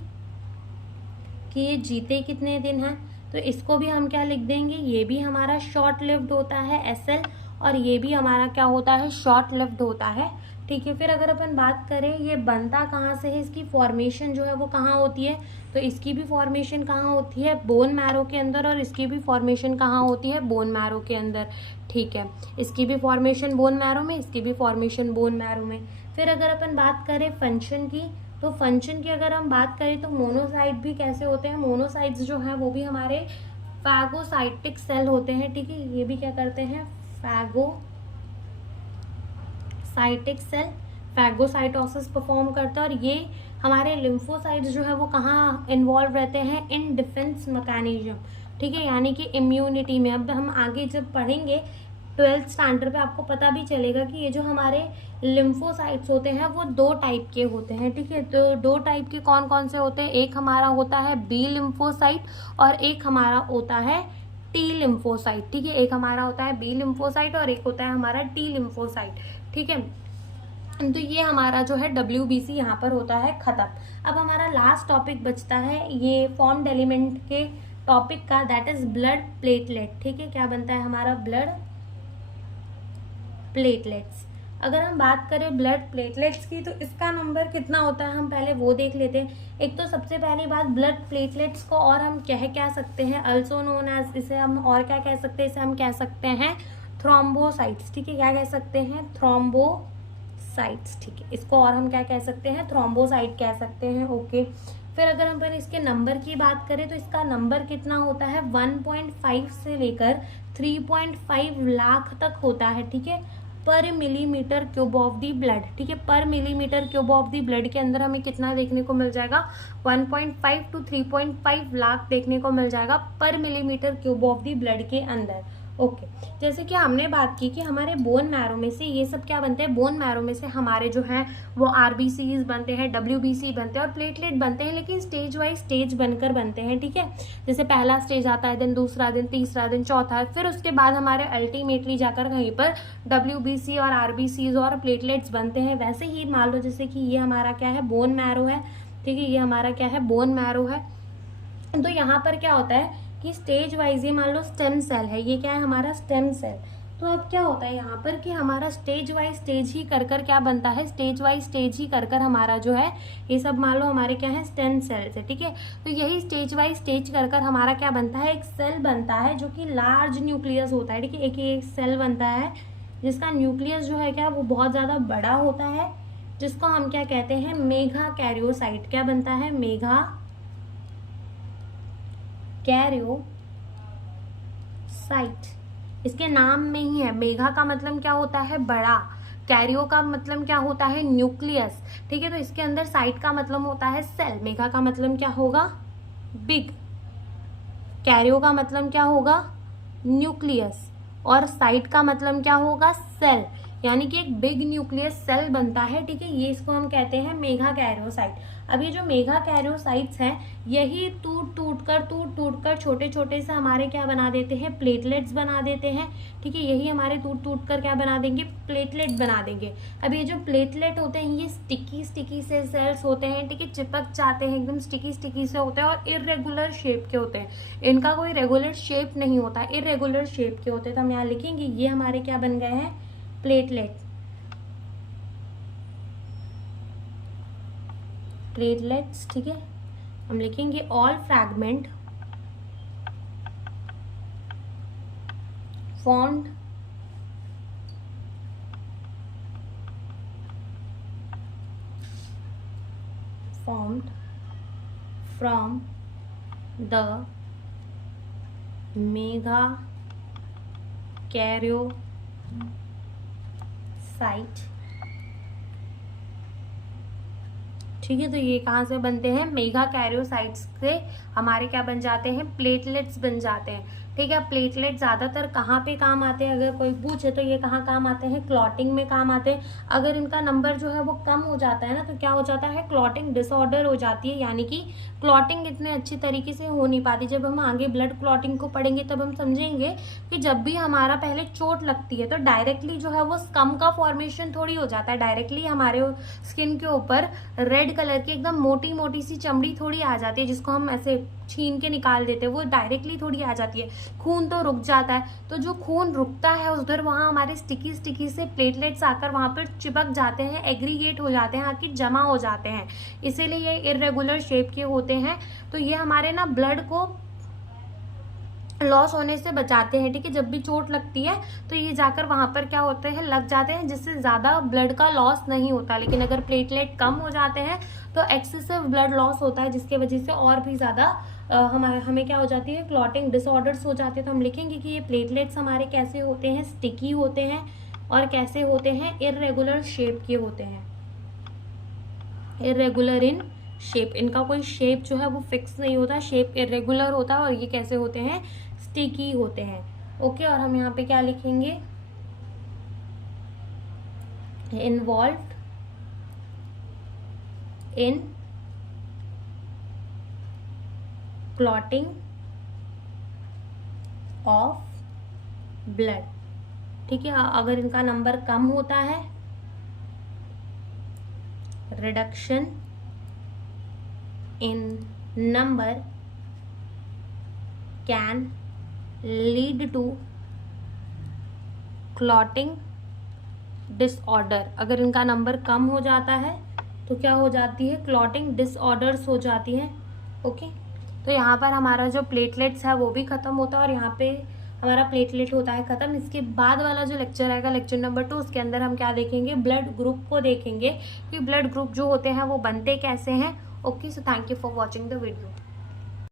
कि ये जीते कितने दिन हैं, तो इसको भी हम क्या लिख देंगे, ये भी हमारा शॉर्ट लिव्ड होता है SL, और ये भी हमारा क्या होता है, शॉर्ट लिव्ड होता है। ठीक है, फिर अगर अपन बात करें ये बनता कहाँ से है, इसकी फॉर्मेशन जो है वो कहाँ होती है, तो इसकी भी फॉर्मेशन कहाँ होती है, बोन मैरो के अंदर, और इसकी भी फॉर्मेशन कहाँ होती है, बोन मैरो के अंदर। ठीक है, इसकी भी फॉर्मेशन बोन मैरो में, इसकी भी फॉर्मेशन बोन मैरो में। फिर अगर अपन बात करें फंक्शन की, तो फंक्शन की अगर हम बात करें तो मोनोसाइट भी कैसे होते हैं, मोनोसाइट्स जो हैं वो भी हमारे फैगोसाइटिक सेल होते हैं। ठीक है, ये भी क्या करते हैं, फैगोसाइटिक सेल, फैगोसाइटोसिस परफॉर्म करता है। और ये हमारे लिम्फोसाइट्स जो है वो कहाँ इन्वॉल्व रहते हैं, इन डिफेंस मैकेनिज्म। ठीक है, यानी कि इम्यूनिटी में। अब हम आगे जब पढ़ेंगे 12th स्टैंडर्ड पे आपको पता भी चलेगा कि ये जो हमारे लिम्फोसाइट्स होते हैं वो 2 टाइप के होते हैं। ठीक है, तो 2 टाइप के कौन कौन से होते हैं, एक हमारा होता है बी लिम्फोसाइट, और एक हमारा होता है टी लिम्फोसाइट। ठीक है, एक हमारा होता है बी लिम्फोसाइट और एक होता है हमारा टी लिम्फोसाइट। ठीक है, तो ये हमारा जो है WBC यहाँ पर होता है खत्म। अब हमारा लास्ट टॉपिक बचता है ये फॉर्म्ड एलिमेंट के टॉपिक का, दैट इज ब्लड प्लेटलेट। ठीक है, क्या बनता है हमारा, ब्लड प्लेटलेट्स। अगर हम बात करें ब्लड प्लेटलेट्स की, तो इसका नंबर कितना होता है हम पहले वो देख लेते हैं। एक तो सबसे पहली बात, ब्लड प्लेटलेट्स को और हम क्या सकते हैं, अल्सो नोन एज, इसे हम और क्या कह सकते हैं, इसे हम कह सकते हैं थ्रोम्बोसाइट्स। ठीक है, क्या कह सकते हैं, थ्रोम्बोसाइट्स। ठीक है, इसको और हम क्या कह सकते हैं, थ्रोम्बोसाइट कह सकते हैं। ओके, फिर अगर हम इसके नंबर की बात करें तो इसका नंबर कितना होता है, 1.5 से लेकर 3.5 लाख तक होता है। ठीक है, पर millimetre cube of the blood. ठीक है, पर millimetre cube of the blood के अंदर हमें कितना देखने को मिल जाएगा, 1.5 to 3.5 लाख देखने को मिल जाएगा पर millimetre cube of the blood के अंदर। ओके, जैसे कि हमने बात की कि हमारे बोन मैरो में से ये सब क्या बनते हैं, बोन मैरो में से हमारे जो हैं वो RBCs बनते हैं, WBC बनते हैं और प्लेटलेट बनते हैं, लेकिन स्टेज वाइज स्टेज बनकर बनते हैं। ठीक है, जैसे पहला स्टेज आता है, दिन दूसरा दिन, तीसरा दिन, चौथा, फिर उसके बाद हमारे अल्टीमेटली जाकर कहीं पर WBC और RBCs और प्लेटलेट्स बनते हैं। वैसे ही मान लो जैसे कि ये हमारा क्या है, बोन मैरो है। ठीक है, ये हमारा क्या है, बोन मैरो है। तो यहाँ पर क्या होता है कि स्टेज वाइज, ये मान लो स्टेम सेल है, ये क्या है हमारा स्टेम सेल। तो अब क्या होता है यहाँ पर कि हमारा स्टेज वाइज स्टेज ही कर क्या बनता है, स्टेज वाइज स्टेज ही कर हमारा जो है ये सब मान लो हमारे क्या है, स्टेम सेल्स है। ठीक है, तो यही स्टेज वाइज स्टेज कर हमारा क्या बनता है, एक सेल बनता है जो कि लार्ज न्यूक्लियस होता है। ठीक है, एक सेल बनता है जिसका न्यूक्लियस जो है क्या, वो बहुत ज़्यादा बड़ा होता है, जिसको हम क्या कहते हैं, मेगा कैरियोसाइट। क्या बनता है, मेगा कैरियोसाइट। इसके नाम में ही है, मेगा का मतलब क्या होता है, बड़ा, कैरियो का मतलब क्या होता है, न्यूक्लियस। ठीक है, तो इसके अंदर साइट का मतलब होता है सेल, मेगा का मतलब क्या होगा, बिग, कैरियो का मतलब क्या होगा, न्यूक्लियस, और साइट का मतलब क्या होगा, सेल, यानी कि एक बिग न्यूक्लियस सेल बनता है। ठीक है, ये इसको हम कहते हैं मेगा कैरियोसाइट। अब ये जो मेगा कैरियोसाइट्स हैं यही टूट टूट कर छोटे छोटे से हमारे क्या बना देते हैं, प्लेटलेट्स बना देते हैं। ठीक है, यही हमारे टूट टूट कर क्या बना देंगे, प्लेटलेट बना देंगे। अब ये जो प्लेटलेट होते हैं ये स्टिकी से सेल्स होते हैं। ठीक है, चिपक जाते हैं, एकदम स्टिकी से होते हैं और इरेगुलर शेप के होते हैं। इनका कोई रेगुलर शेप नहीं होता, इरेगुलर शेप के होते हैं। तो हम यहाँ लिखेंगे ये हमारे क्या बन गए हैं, प्लेटलेट्स। ठीक है, हम लिखेंगे all fragment formed from the megakaryocyte। ठीक है, तो ये कहाँ से बनते हैं, मेगा कैरियोसाइट्स से हमारे क्या बन जाते हैं, प्लेटलेट्स बन जाते हैं। ठीक है, प्लेटलेट ज्यादातर कहाँ पे काम आते हैं, अगर कोई पूछे तो ये कहाँ काम आते हैं, क्लॉटिंग में काम आते हैं। अगर इनका नंबर जो है वो कम हो जाता है ना तो क्या हो जाता है, क्लॉटिंग डिसऑर्डर हो जाती है, यानी कि क्लॉटिंग इतने अच्छी तरीके से हो नहीं पाती। जब हम आगे ब्लड क्लॉटिंग को पढ़ेंगे तब हम समझेंगे कि जब भी हमारा पहले चोट लगती है तो डायरेक्टली जो है वो स्कम का फॉर्मेशन थोड़ी हो जाता है, डायरेक्टली हमारे स्किन के ऊपर रेड कलर की एकदम मोटी मोटी सी चमड़ी थोड़ी आ जाती है, जिसको हम ऐसे छीन के निकाल देते हैं, वो डायरेक्टली थोड़ी आ जाती है। खून तो रुक जाता है, तो जो खून रुकता है उधर वहाँ हमारे स्टिकी से प्लेटलेट्स आकर वहाँ पर चिपक जाते हैं, एग्रीगेट हो जाते हैं, आके जमा हो जाते हैं, इसीलिए ये इरेगुलर शेप के होते हैं। तो ये हमारे ना ब्लड को लॉस होने से बचाते हैं। ठीक है, जब भी चोट लगती है तो ये जाकर वहां पर क्या होते हैं, लग जाते हैं, जिससे ज्यादा ब्लड का लॉस नहीं होता। लेकिन अगर प्लेटलेट कम हो जाते हैं तो एक्सेसिव ब्लड लॉस होता है, जिसके वजह से और भी ज्यादा हमें क्या हो जाती है, क्लॉटिंग डिसऑर्डर्स हो जाते हैं। तो हम लिखेंगे कि ये प्लेटलेट्स हमारे कैसे होते हैं, स्टिकी होते हैं और कैसे होते हैं, इरेगुलर शेप के होते हैं, इरेगुलर इन शेप। इनका कोई शेप जो है वो फिक्स नहीं होता, शेप इरेगुलर होता है और ये कैसे होते हैं, स्टिकी होते हैं। ओके, और हम यहाँ पे क्या लिखेंगे, involved in clotting of blood. ठीक है, अगर इनका नंबर कम होता है, reduction in number can lead to clotting disorder. अगर इनका नंबर कम हो जाता है तो क्या हो जाती है, क्लॉटिंग डिसऑर्डर्स हो जाती है। ओके, तो यहाँ पर हमारा जो प्लेटलेट्स है वो भी खत्म होता है और यहाँ पे हमारा प्लेटलेट होता है खत्म। इसके बाद वाला जो लेक्चर आएगा, लेक्चर नंबर 2, उसके अंदर हम क्या देखेंगे, ब्लड ग्रुप को देखेंगे कि ब्लड ग्रुप जो होते हैं वो बनते कैसे हैं। Okay, so thank you for watching the video.